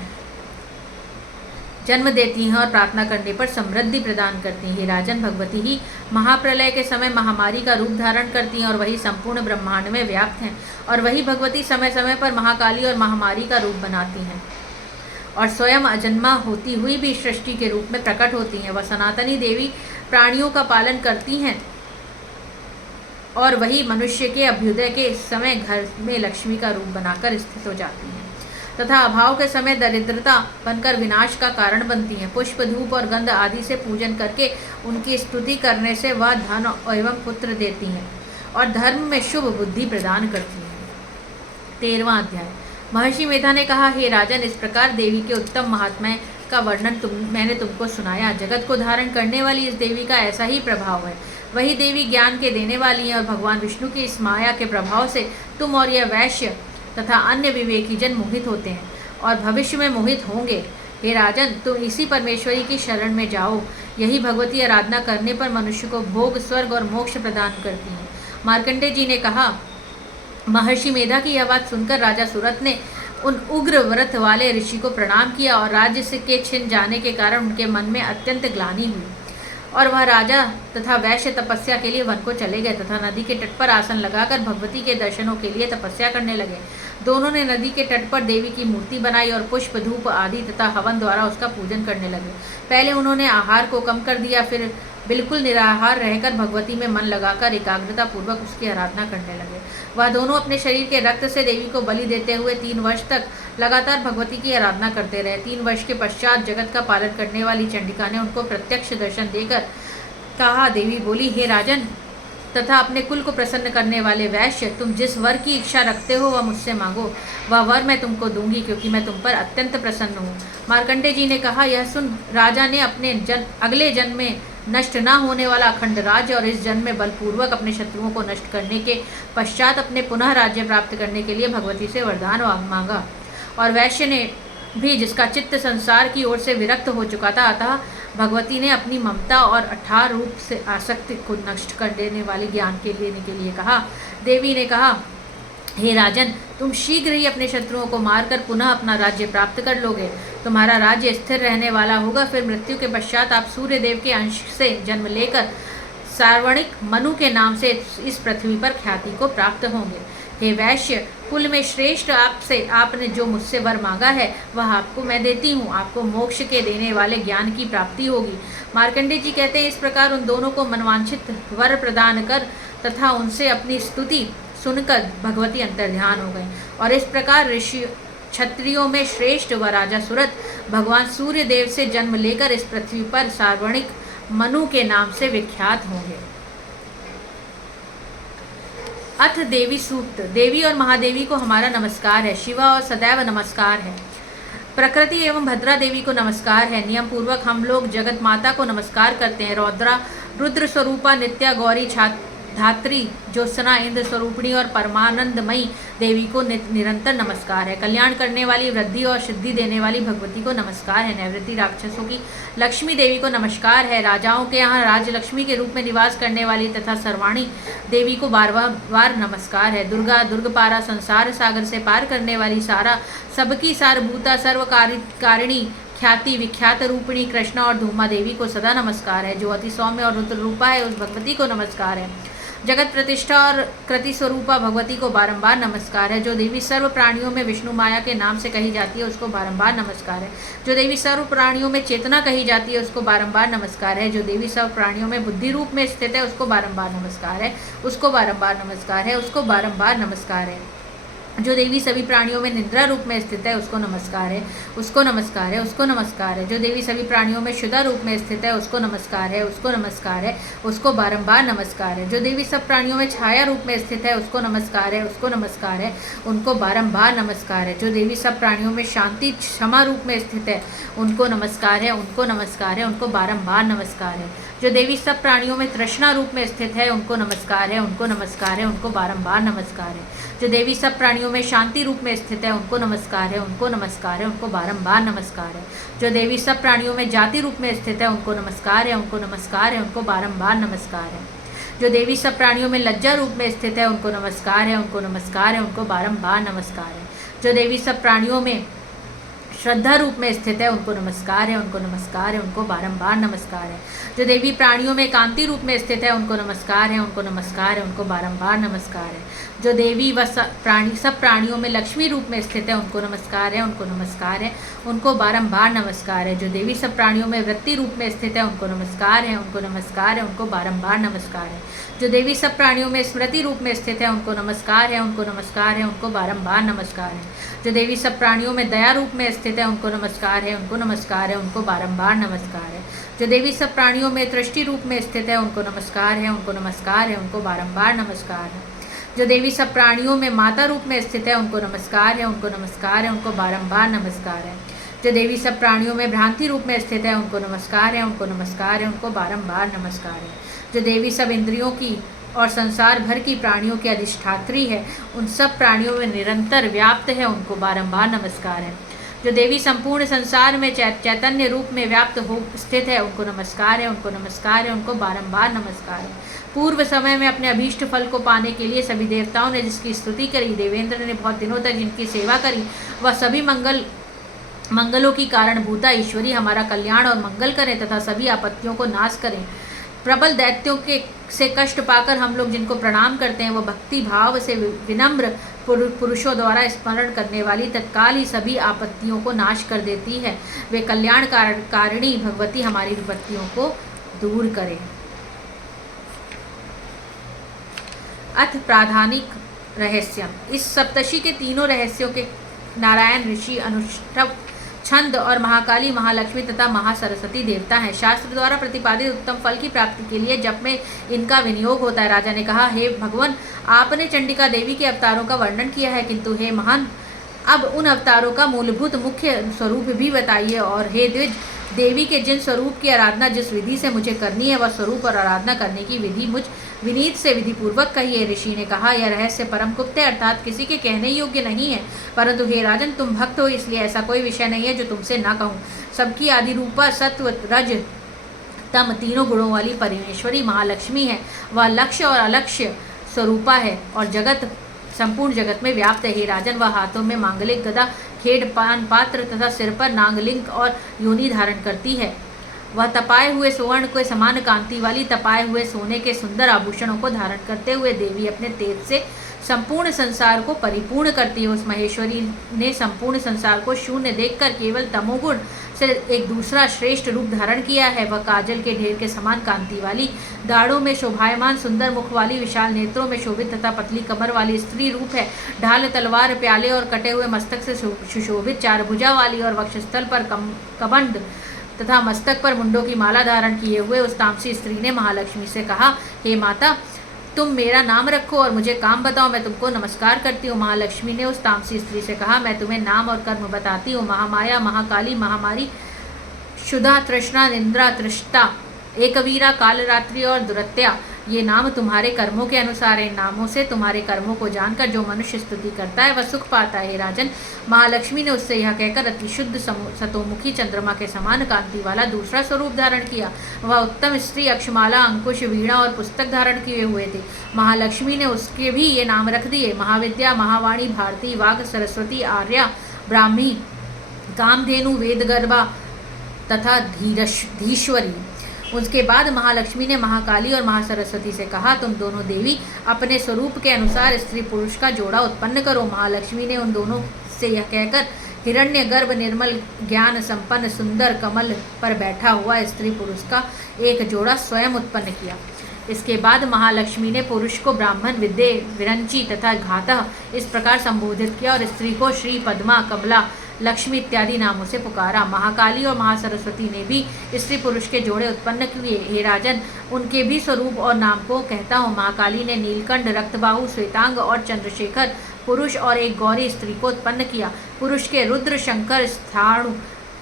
जन्म देती हैं और प्रार्थना करने पर समृद्धि प्रदान करती हैं। हे राजन, भगवती ही महाप्रलय के समय महामारी का रूप धारण करती हैं और वही संपूर्ण ब्रह्मांड में व्याप्त हैं, और वही भगवती समय समय पर महाकाली और महामारी का रूप बनाती हैं और स्वयं अजन्मा होती हुई भी सृष्टि के रूप में प्रकट होती हैं। वह सनातनी देवी प्राणियों का पालन करती हैं और वही मनुष्य के अभ्युदय के समय घर में लक्ष्मी का रूप बनाकर स्थित हो जाती हैं तथा अभाव के समय दरिद्रता बनकर विनाश का कारण बनती हैं। पुष्प, धूप और गंध आदि से पूजन करके उनकी स्तुति करने से वह धन एवं पुत्र देती हैं और धर्म में शुभ बुद्धि प्रदान करती हैं। 13वां अध्याय। महर्षि मेधा ने कहा, हे राजन, इस प्रकार देवी के उत्तम महात्म्य का वर्णन मैंने तुमको सुनाया। जगत को धारण करने वाली इस देवी का ऐसा ही प्रभाव है। वही देवी ज्ञान के देने वाली है और भगवान विष्णु की इस माया के प्रभाव से तुम और यह वैश्य तथा अन्य विवेकी जन मोहित होते हैं और भविष्य में मोहित होंगे। हे राजन, तुम इसी परमेश्वरी की शरण में जाओ। यही भगवती आराधना करने पर मनुष्य को भोग, स्वर्ग और मोक्ष प्रदान करती हैं। मार्कंडेय जी ने कहा, महर्षि मेधा की यह बात सुनकर राजा सुरथ ने उन उग्र व्रत वाले ऋषि को प्रणाम किया और राज्य से के छिन जाने के कारण उनके मन में अत्यंत ग्लानि हुई और वह राजा तथा वैश्य तपस्या के लिए वन को चले गए तथा नदी के तट पर आसन लगाकर भगवती के दर्शनों के लिए तपस्या करने लगे। दोनों ने नदी के तट पर देवी की मूर्ति बनाई और पुष्प, धूप आदि तथा हवन द्वारा उसका पूजन करने लगे। पहले उन्होंने आहार को कम कर दिया, फिर बिल्कुल निराहार रहकर भगवती में मन लगाकर एकाग्रता पूर्वक उसकी आराधना करने लगे। वह दोनों अपने शरीर के रक्त से देवी को बलि देते हुए 3 वर्ष तक लगातार भगवती की आराधना करते रहे। 3 वर्ष के पश्चात जगत का पालन करने वाली चंडिका ने उनको प्रत्यक्ष दर्शन देकर कहा, देवी बोली, हे राजन तथा अपने कुल को प्रसन्न करने वाले वैश्य, तुम जिस वर की इच्छा रखते हो वह मुझसे मांगो, वह वर मैं तुमको दूंगी, क्योंकि मैं तुम पर अत्यंत प्रसन्न हूँ। मार्कंडेय जी ने कहा, यह सुन राजा ने अपने अगले जन्म में नष्ट न होने वाला अखंड राज्य और इस जन्म में बलपूर्वक अपने शत्रुओं को नष्ट करने के पश्चात अपने पुनः राज्य प्राप्त करने के लिए भगवती से वरदान मांगा। और वैश्य ने भी, जिसका चित्त संसार की ओर से विरक्त हो चुका था, अतः भगवती ने अपनी ममता और अठार रूप से आसक्ति को नष्ट कर देने वाले ज्ञान के लेने के लिए कहा। देवी ने कहा, हे राजन, तुम शीघ्र ही अपने शत्रुओं को मारकर पुनः अपना राज्य प्राप्त कर लोगे। तुम्हारा राज्य स्थिर रहने वाला होगा। फिर मृत्यु के पश्चात आप सूर्य देव के अंश से जन्म लेकर सार्वणिक मनु के नाम से इस पृथ्वी पर ख्याति को प्राप्त होंगे। हे वैश्य कुल में श्रेष्ठ, आपने जो मुझसे वर मांगा है वह आपको मैं देती हूँ। आपको मोक्ष के देने वाले ज्ञान की प्राप्ति होगी। मार्कंडेय जी कहते हैं, इस प्रकार उन दोनों को मनवांछित वर प्रदान कर तथा उनसे अपनी स्तुति सुनकर भगवती अंतर्ध्यान हो गई और इस प्रकार ऋषि क्षत्रियों में श्रेष्ठ व राजा सुरथ भगवान सूर्य देव से जन्म लेकर इस पृथ्वी पर सार्वणिक मनु के नाम से विख्यात होंगे। अथ देवी सूक्त। देवी और महादेवी को हमारा नमस्कार है। शिवा और सदैव नमस्कार है। प्रकृति एवं भद्रा देवी को नमस्कार है। नियम पूर्वक हम लोग जगत माता को नमस्कार करते हैं। रुद्र स्वरूपा, नित्या, गौरी, धात्री ज्योत्सना इंद्र स्वरूपिणी और परमानंदमयी देवी को निरंतर नमस्कार है। कल्याण करने वाली, वृद्धि और सिद्धि देने वाली भगवती को नमस्कार है। नैवृत्ति राक्षसों की लक्ष्मी देवी को नमस्कार है। राजाओं के यहाँ राज लक्ष्मी के रूप में निवास करने वाली तथा सर्वाणी देवी को बार बार नमस्कार है। दुर्गा, दुर्गपारा, संसार सागर से पार करने वाली, सारा सबकी सारभूता, सर्वकारिणी, ख्याति विख्यात रूपिणी कृष्णा और धूमा देवी को सदा नमस्कार है। जो अति सौम्य और रुद्र रूपा है, उस भगवती को नमस्कार है। जगत प्रतिष्ठा और कृति स्वरूपा भगवती को बारंबार नमस्कार है। जो देवी सर्व प्राणियों में विष्णु माया के नाम से कही जाती है, उसको बारंबार नमस्कार है। जो देवी सर्व प्राणियों में चेतना कही जाती है, उसको बारंबार नमस्कार है। जो देवी सर्व प्राणियों में बुद्धि रूप में स्थित है, उसको बारंबार नमस्कार है। उसको बारंबार नमस्कार है। उसको बारंबार नमस्कार है। जो देवी सभी प्राणियों में निद्रा रूप में स्थित है, उसको नमस्कार है। उसको नमस्कार है। उसको नमस्कार है। जो देवी सभी प्राणियों में शुदा रूप में स्थित है, उसको नमस्कार है। उसको नमस्कार है। उसको बारंबार नमस्कार है। जो देवी सब प्राणियों में छाया रूप में स्थित है, उसको नमस्कार है। उसको नमस्कार है। उनको बारंबार नमस्कार है। जो देवी सब प्राणियों में शांति क्षमा रूप में स्थित है, उनको नमस्कार है। उनको नमस्कार है। उनको बारंबार नमस्कार है। जो देवी सब प्राणियों में तृष्णा रूप में स्थित है, उनको नमस्कार है। उनको नमस्कार है। उनको बारंबार नमस्कार है। जो देवी सब प्राणियों में शांति रूप में स्थित है, उनको नमस्कार है। उनको नमस्कार है। उनको बारंबार नमस्कार है। जो देवी सब प्राणियों में जाति रूप में स्थित है, उनको नमस्कार है। उनको नमस्कार है। उनको बारंबार नमस्कार है। जो देवी सब प्राणियों में लज्जा रूप में स्थित है, उनको नमस्कार है। उनको नमस्कार है। उनको बारंबार नमस्कार है। जो देवी सब प्राणियों में श्रद्धा रूप में स्थित है, उनको नमस्कार है। उनको नमस्कार है। उनको बारंबार नमस्कार है। जो देवी प्राणियों में कांति रूप में स्थित है, उनको नमस्कार है। उनको नमस्कार है। उनको बारंबार नमस्कार है। जो देवी व सब प्राणियों में लक्ष्मी रूप में स्थित है, उनको नमस्कार है। उनको नमस्कार है। उनको बारंबार नमस्कार है। जो देवी सब प्राणियों में वृत्ति रूप में स्थित है, उनको नमस्कार है। उनको नमस्कार है। उनको बारंबार नमस्कार है। जो देवी सब प्राणियों में स्मृति रूप में स्थित है, उनको नमस्कार है। उनको नमस्कार है। उनको बारंबार नमस्कार है। जो देवी सब प्राणियों में दया रूप में स्थित है, उनको नमस्कार है। उनको नमस्कार है। उनको बारंबार नमस्कार है। जो देवी सब प्राणियों में दृष्टि रूप में स्थित है, उनको नमस्कार है। उनको नमस्कार है। उनको बारंबार नमस्कार है। जो देवी सब प्राणियों में माता रूप में स्थित है, उनको नमस्कार है। उनको नमस्कार है। उनको बारंबार नमस्कार है। जो देवी सब प्राणियों में भ्रांति रूप में स्थित है, उनको नमस्कार है। उनको नमस्कार है। उनको बारंबार नमस्कार है। जो देवी सब इंद्रियों की और संसार भर की प्राणियों की अधिष्ठात्री है, उन सब प्राणियों में निरंतर व्याप्त है, उनको बारंबार नमस्कार है। जो देवी संपूर्ण संसार में चैतन्य रूप में व्याप्त हो स्थित है, उनको नमस्कार है। उनको नमस्कार है। उनको बारंबार नमस्कार है। पूर्व समय में अपने अभीष्ट फल को पाने के लिए सभी देवताओं ने जिसकी स्तुति करी, देवेंद्र ने बहुत दिनों तक जिनकी सेवा करी, वह सभी मंगलों की कारणभूता ईश्वरी हमारा कल्याण और मंगल करें तथा सभी आपत्तियों को नाश करें। प्रबल दैत्यों से कष्ट पाकर हम लोग जिनको प्रणाम करते हैं, वो भक्ति भाव से विनम्र पुरुषों द्वारा स्मरण करने वाली तत्काल ही सभी आपत्तियों को नाश कर देती है। वे कल्याण कारिणी भगवती हमारी विपत्तियों को दूर करें। अथ प्राधानिक रहस्य। इस सप्तषि के तीनों रहस्यों के नारायण ऋषि, अनुष्ठव, छंद और महाकाली, महालक्ष्मी तथा महासरस्वती देवता हैं। शास्त्र द्वारा प्रतिपादित उत्तम फल की प्राप्ति के लिए जप में इनका विनियोग होता है। राजा ने कहा, हे भगवान, आपने चंडिका देवी के अवतारों का वर्णन किया है, किंतु हे महान, अब उन अवतारों का मूलभूत मुख्य स्वरूप भी बताइए। और हे द्विज, देवी के जिन स्वरूप की आराधना जिस विधि से मुझे करनी है, वह स्वरूप और आराधना करने की विधि मुझ विनीत से विधिपूर्वक कहिए। ऋषि ने कहा, यह रहस्य परम गुप्त है, अर्थात किसी के कहने योग्य नहीं है। परंतु हे राजन, तुम भक्त हो, इसलिए ऐसा कोई विषय नहीं है जो तुमसे ना कहूँ। सबकी आदि रूपा सत्व रज तम तीनों गुणों वाली परमेश्वरी महालक्ष्मी है। वह लक्ष्य और अलक्ष्य स्वरूपा है और संपूर्ण जगत में व्याप्त है। हे राजन, वह हाथों में मांगलिक गदा, खेड़, पान पात्र तथा सिर पर नागलिंग और योनि धारण करती है। वह तपाए हुए स्वर्ण के समान कांति वाली, तपाए हुए सोने के सुंदर आभूषणों को धारण करते हुए देवी अपने तेज से संपूर्ण संसार को परिपूर्ण करती है। उस महेश्वरी ने संपूर्ण संसार को शून्य देखकर केवल तमोगुण से एक दूसरा श्रेष्ठ रूप धारण किया है। वह काजल के ढेर के समान कांति वाली, दाढ़ों में शोभायमान सुंदर मुख वाली, विशाल नेत्रों में शोभित तथा पतली कमर वाली स्त्री रूप है। ढाल, तलवार, प्याले और कटे हुए मस्तक से सुशोभित, चार भुजा वाली और वक्षस्थल पर कबंड तथा मस्तक पर मुंडों की माला धारण किए हुए उस तामसी स्त्री ने महालक्ष्मी से कहा, हे माता, तुम मेरा नाम रखो और मुझे काम बताओ, मैं तुमको नमस्कार करती हूँ। महालक्ष्मी ने उस तामसी स्त्री से कहा, मैं तुम्हें नाम और कर्म बताती हूँ। महामाया, महाकाली, महामारी, क्षुधा, तृष्णा, निंद्रा, तृष्टा, एकवीरा, कालरात्रि और दुरत्या, ये नाम तुम्हारे कर्मों के अनुसार है। इन नामों से तुम्हारे कर्मों को जानकर जो मनुष्य स्तुति करता है वह सुख पाता है। राजन, महालक्ष्मी ने उससे यह कहकर अति शुद्ध सतोमुखी चंद्रमा के समान कांति वाला दूसरा स्वरूप धारण किया। वह उत्तम स्त्री अक्षमाला, अंकुश, वीणा और पुस्तक धारण किए हुए थे। महालक्ष्मी ने उसके भी ये नाम रख दिए: महाविद्या, महावाणी, भारती, वाग, सरस्वती, आर्या, ब्राह्मी, कामधेनु, वेदगर्भा तथा धीश्वरी। उसके बाद महालक्ष्मी ने महाकाली और महासरस्वती से कहा, तुम दोनों देवी अपने स्वरूप के अनुसार स्त्री पुरुष का जोड़ा उत्पन्न करो। महालक्ष्मी ने उन दोनों से यह कहकर हिरण्यगर्भ, निर्मल, ज्ञान संपन्न, सुंदर कमल पर बैठा हुआ स्त्री पुरुष का एक जोड़ा स्वयं उत्पन्न किया। इसके बाद महालक्ष्मी ने पुरुष को ब्राह्मण, विद्ये, विरंची तथा घातः इस प्रकार संबोधित किया और स्त्री को श्री, पद्मा, कमला, लक्ष्मी इत्यादि नामों से पुकारा। महाकाली और महासरस्वती ने भी स्त्री पुरुष के जोड़े उत्पन्न किए। हे राजन, उनके भी स्वरूप और नाम को कहता हूँ। महाकाली ने नीलकंठ, रक्तबाहु, श्वेतांग और चंद्रशेखर पुरुष और एक गौरी स्त्री को उत्पन्न किया। पुरुष के रुद्र, शंकर, स्थाणु,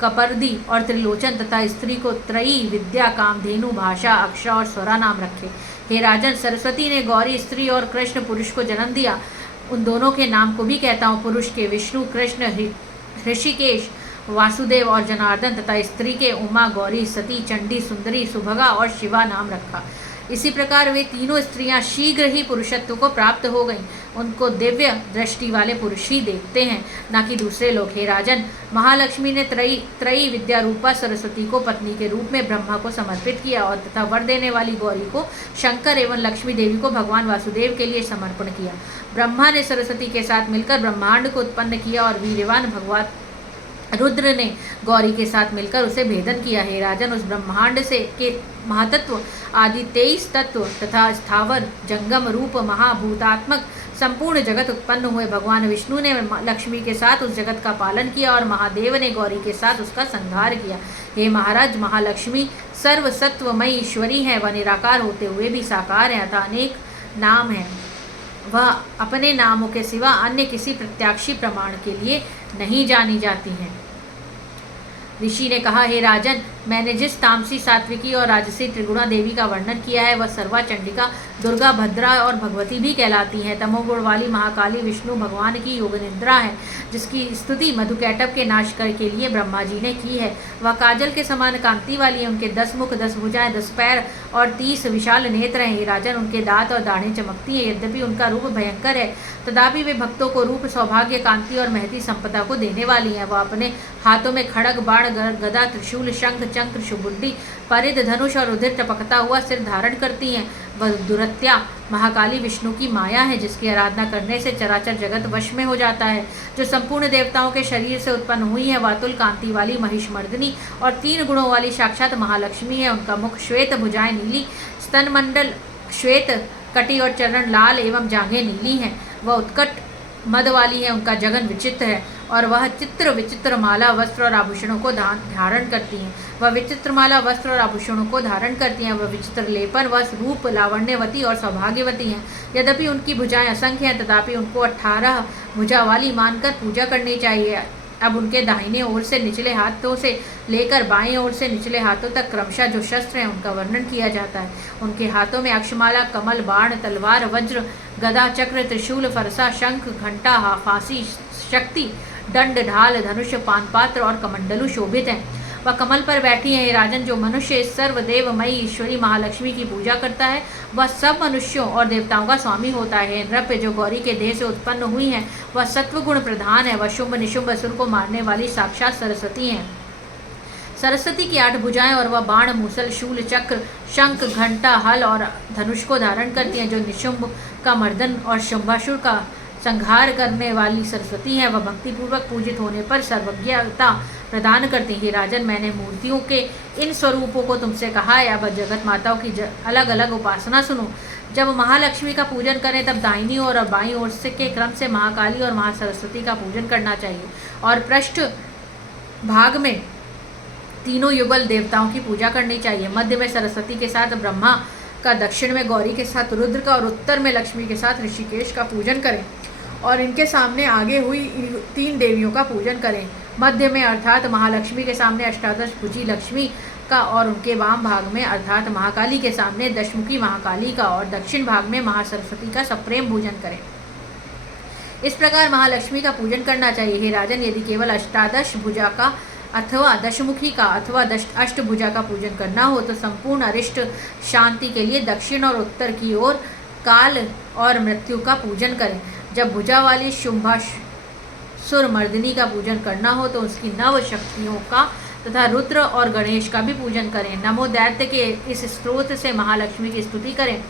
कपर्दी और त्रिलोचन तथा स्त्री को त्रयी, विद्या, कामधेनु, भाषा, अक्षरा और स्वरा नाम रखे। हे राजन, सरस्वती ने गौरी स्त्री और कृष्ण पुरुष को जन्म दिया। उन दोनों के नाम को भी कहता हूँ। पुरुष के विष्णु, कृष्ण, ऋषिकेश, वासुदेव और जनार्दन तथा स्त्री के उमा, गौरी, सती, चंडी, सुंदरी, सुभगा और शिवा नाम रखा। इसी प्रकार वे तीनों स्त्रियां शीघ्र ही पुरुषत्व को प्राप्त हो गईं। उनको दिव्य दृष्टि वाले पुरुष ही देखते हैं, न कि दूसरे लोग। हे राजन, महालक्ष्मी ने त्रयी विद्या रूपा सरस्वती को पत्नी के रूप में ब्रह्मा को समर्पित किया और तथा वर देने वाली गौरी को शंकर एवं लक्ष्मी देवी को भगवान वासुदेव के लिए समर्पण किया। ब्रह्मा ने सरस्वती के साथ मिलकर ब्रह्मांड को उत्पन्न किया और वीर्यवान भगवान रुद्र ने गौरी के साथ मिलकर उसे भेदन किया। हे राजन, उस ब्रह्मांड से के महातत्व आदि 23 तत्व तथा स्थावर, जंगम, रूप, महाभूतात्मक संपूर्ण जगत उत्पन्न हुए। भगवान विष्णु ने लक्ष्मी के साथ उस जगत का पालन किया और महादेव ने गौरी के साथ उसका संहार किया। हे महाराज, महालक्ष्मी सर्वसत्वमयी ईश्वरी है। वह निराकार होते हुए भी साकार है, अतः अनेक नाम है। वह अपने नामों के सिवा अन्य किसी प्रत्याक्षी प्रमाण के लिए नहीं जानी जाती हैं। ऋषि ने कहा, हे राजन, मैंने जिस तामसी, सात्विकी और राजसी त्रिगुणा देवी का वर्णन किया है वह सर्वा, चंडिका, दुर्गा, भद्रा और भगवती भी कहलाती हैं। तमोगुण वाली महाकाली विष्णु भगवान की योगनिद्रा है, जिसकी स्तुति मधुकैटभ के नाश के लिए ब्रह्मा जी ने की है। वह काजल के समान कांति वाली है। उनके 10 मुख, 10 भुजाएं, 10 पैर और 30 विशाल नेत्र हैं। हे राजन, उनके दांत और दाढ़ें चमकती हैं। यद्यपि उनका रूप भयंकर है, तथापि वे भक्तों को रूप, सौभाग्य, कांति और महती संपदा को देने वाली हैं। वह अपने हाथों में खड़ग, बाण, गदा, त्रिशूल, शंख, चक्र, सुबुड्डी, परिध, धनुष और रुधिर टपकता हुआ सिर धारण करती हैं। वह दुरत्या महाकाली विष्णु की माया है, जिसकी आराधना करने से चराचर जगत वश में हो जाता है। जो संपूर्ण देवताओं के शरीर से उत्पन्न हुई है, वह अतुल कांति वाली महिषमर्दिनी और 3 गुणों वाली साक्षात महालक्ष्मी है। उनका मुख श्वेत, भुजाएं नीली, स्तनमंडल श्वेत, कटी और चरण लाल एवं जांघें नीली हैं। वह उत्कट मद वाली है। उनका जगन विचित्र है और वह चित्र विचित्र माला, वस्त्र और आभूषणों को धारण करती हैं। वह विचित्र माला, वस्त्र और आभूषणों को धारण करती हैं। वह विचित्र लेपन, वह रूप, लावण्यवती और सौभाग्यवती हैं। यद्यपि उनकी भुजाएं असंख्य हैं, तथापि उनको 18 भुजा वाली मानकर पूजा करनी चाहिए। अब उनके दाहिने ओर से निचले हाथों से लेकर बाएं ओर से निचले हाथों तक क्रमशः जो शस्त्र हैं उनका वर्णन किया जाता है। उनके हाथों में अक्षमाला, कमल, बाण, तलवार, वज्र, गदा, चक्र, त्रिशूल, फरसा, शंख, घंटा, फांसी, शक्ति, दंड, ढाल, धनुष, पानपात्र और कमंडलु शोभित हैं। वह कमल पर बैठी है। राजन, जो मनुष्य इस सर्वदेवमयी ईश्वरी महालक्ष्मी की पूजा करता है वह सब मनुष्यों और देवताओं का स्वामी होता है। नृप, जो गौरी के देह से उत्पन्न हुई हैं, वह सत्वगुण प्रधान है। वह शुंभ निशुंभ असुर को मारने वाली साक्षात सरस्वती हैं। सरस्वती की 8 भुजाएं और वह बाण, मूसल, शूल, चक्र, शंख, घंटा, हल और धनुष को धारण करती हैं। जो निशुंभ का मर्दन और शुंभासुर का संहार करने वाली सरस्वती है, वह भक्तिपूर्वक पूजित होने पर सर्वज्ञता प्रदान करती है। राजन, मैंने मूर्तियों के इन स्वरूपों को तुमसे कहा है। अब जगत माताओं की अलग अलग उपासना सुनो। जब महालक्ष्मी का पूजन करें तब दाहिनी ओर और बाईं ओर से के क्रम से महाकाली और महासरस्वती का पूजन करना चाहिए और पृष्ठ भाग में तीनों युगल देवताओं की पूजा करनी चाहिए। मध्य में सरस्वती के साथ ब्रह्मा का, दक्षिण में गौरी के साथ रुद्र का और उत्तर में लक्ष्मी के साथ ऋषिकेश का पूजन करें और इनके सामने आगे हुई 3 देवियों का पूजन करें। मध्य में अर्थात महालक्ष्मी के सामने अष्टादश भुजी लक्ष्मी, का और उनके वाम भाग में अर्थात महाकाली के सामने दशमुखी महाकाली का और दक्षिण भाग में महासरस्वती का सप्रेम पूजन करें। इस प्रकार महालक्ष्मी का पूजन करना चाहिए। हे राजन, यदि केवल अष्टादश भुजा का अथवा दशमुखी का अथवा अष्टभुजा का पूजन करना हो तो संपूर्ण अरिष्ट शांति के लिए दक्षिण और उत्तर की ओर काल और मृत्यु का पूजन करें। जब भुजा वाली शुंभासुर मर्दिनी का पूजन करना हो तो उसकी नव शक्तियों का तथा रुद्र और गणेश का भी पूजन करें। नमो दैत्य के इस स्त्रोत से महालक्ष्मी की स्तुति करें।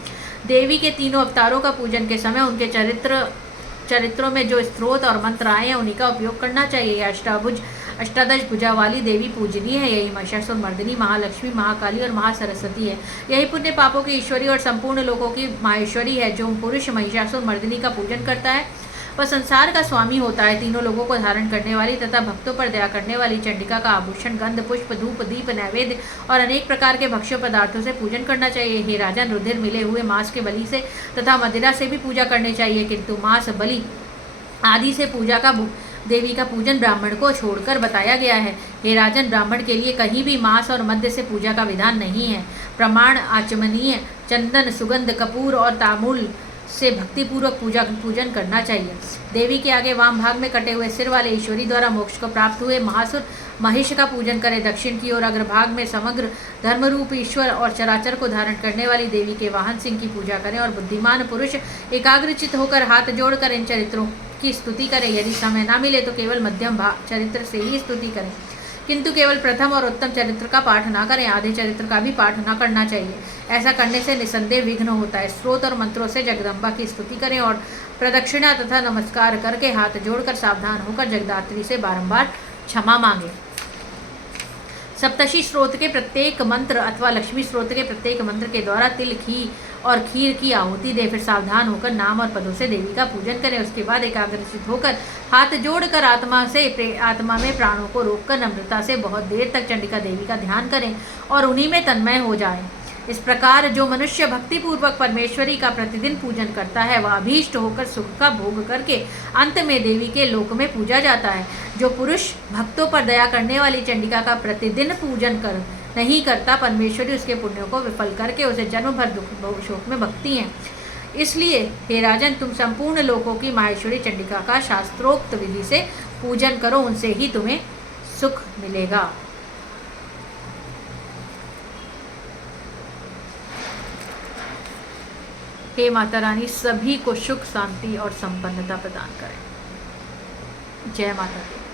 देवी के तीनों अवतारों का पूजन के समय उनके चरित्रों में जो स्त्रोत और मंत्र आए हैं उन्हीं का उपयोग करना चाहिए। अष्टादश भुजा वाली देवी पूजनीय है। यही महिषासुर मर्दिनी, महालक्ष्मी, महाकाली और महासरस्वती है। यही पुण्य पापों की ईश्वरी और संपूर्ण लोकों की माहेश्वरी है। जो पुरुष महिषासुर मर्दिनी का पूजन करता है वह संसार का स्वामी होता है। तीनों लोगों को धारण करने वाली तथा भक्तों पर दया करने वाली चंडिका का आभूषण, गंध, पुष्प, धूप, दीप, नैवेद्य और अनेक प्रकार के भक्ष्य पदार्थों से पूजन करना चाहिए। हे राजन, रुधिर मिले हुए मांस के बलि से तथा मदिरा से भी पूजा करनी चाहिए, किंतु मांस, बलि आदि से पूजा का देवी का पूजन ब्राह्मण को छोड़कर बताया गया है। हे राजन, ब्राह्मण के लिए कहीं भी मांस और मद्य से पूजा का विधान नहीं है। प्रमाण आचमनीय चंदन, सुगंध, कपूर और तामूल से भक्तिपूर्वक पूजन करना चाहिए। देवी के आगे वाम भाग में कटे हुए सिर वाले ईश्वरी द्वारा मोक्ष को प्राप्त हुए महासुर महिष का पूजन करें। दक्षिण की ओर अग्रभाग में समग्र धर्मरूप ईश्वर और चराचर को धारण करने वाली देवी के वाहन सिंह की पूजा करें और बुद्धिमान पुरुष एकाग्रचित होकर हाथ जोड़कर इन चरित्रों की स्तुति करें। यदि समय ना मिले तो केवल मध्यम चरित्र से ही स्तुति करें, किंतु केवल प्रथम और उत्तम चरित्र का पाठ ना करें, आधे चरित्र का भी पाठ ना करना चाहिए। ऐसा करने से निसंदेह विघ्न होता है। स्रोत और मंत्रों से जगदम्बा की स्तुति करें और प्रदक्षिणा तथा नमस्कार करके हाथ जोड़कर सावधान होकर जगदात्री से बारंबार क्षमा मांगे। सप्तशी स्रोत के प्रत्येक मंत्र अथवा लक्ष्मी स्रोत के प्रत्येक मंत्र के द्वारा तिल, घी और खीर की आहुति दे। फिर सावधान होकर नाम और पदों से देवी का पूजन करें। उसके बाद एकाग्रचित होकर हाथ जोड़कर आत्मा में प्राणों को रोककर नम्रता से बहुत देर तक चंडिका देवी का ध्यान करें और उन्हीं में तन्मय हो जाएं। इस प्रकार जो मनुष्य भक्तिपूर्वक परमेश्वरी का प्रतिदिन पूजन करता है वह अभीष्ट होकर सुख का भोग करके अंत में देवी के लोक में पूजा जाता है। जो पुरुष भक्तों पर दया करने वाली चंडिका का प्रतिदिन पूजन नहीं करता, परमेश्वरी उसके पुण्यों को विफल करके उसे जन्म भर दुख शोक में भक्ति हैं। इसलिए हे राजन, तुम संपूर्ण लोकों की माहेश्वरी चंडिका का शास्त्रोक्त विधि से पूजन करो, उनसे ही तुम्हें सुख मिलेगा। हे माता रानी, सभी को सुख, शांति और संपन्नता प्रदान करें। जय माता दी।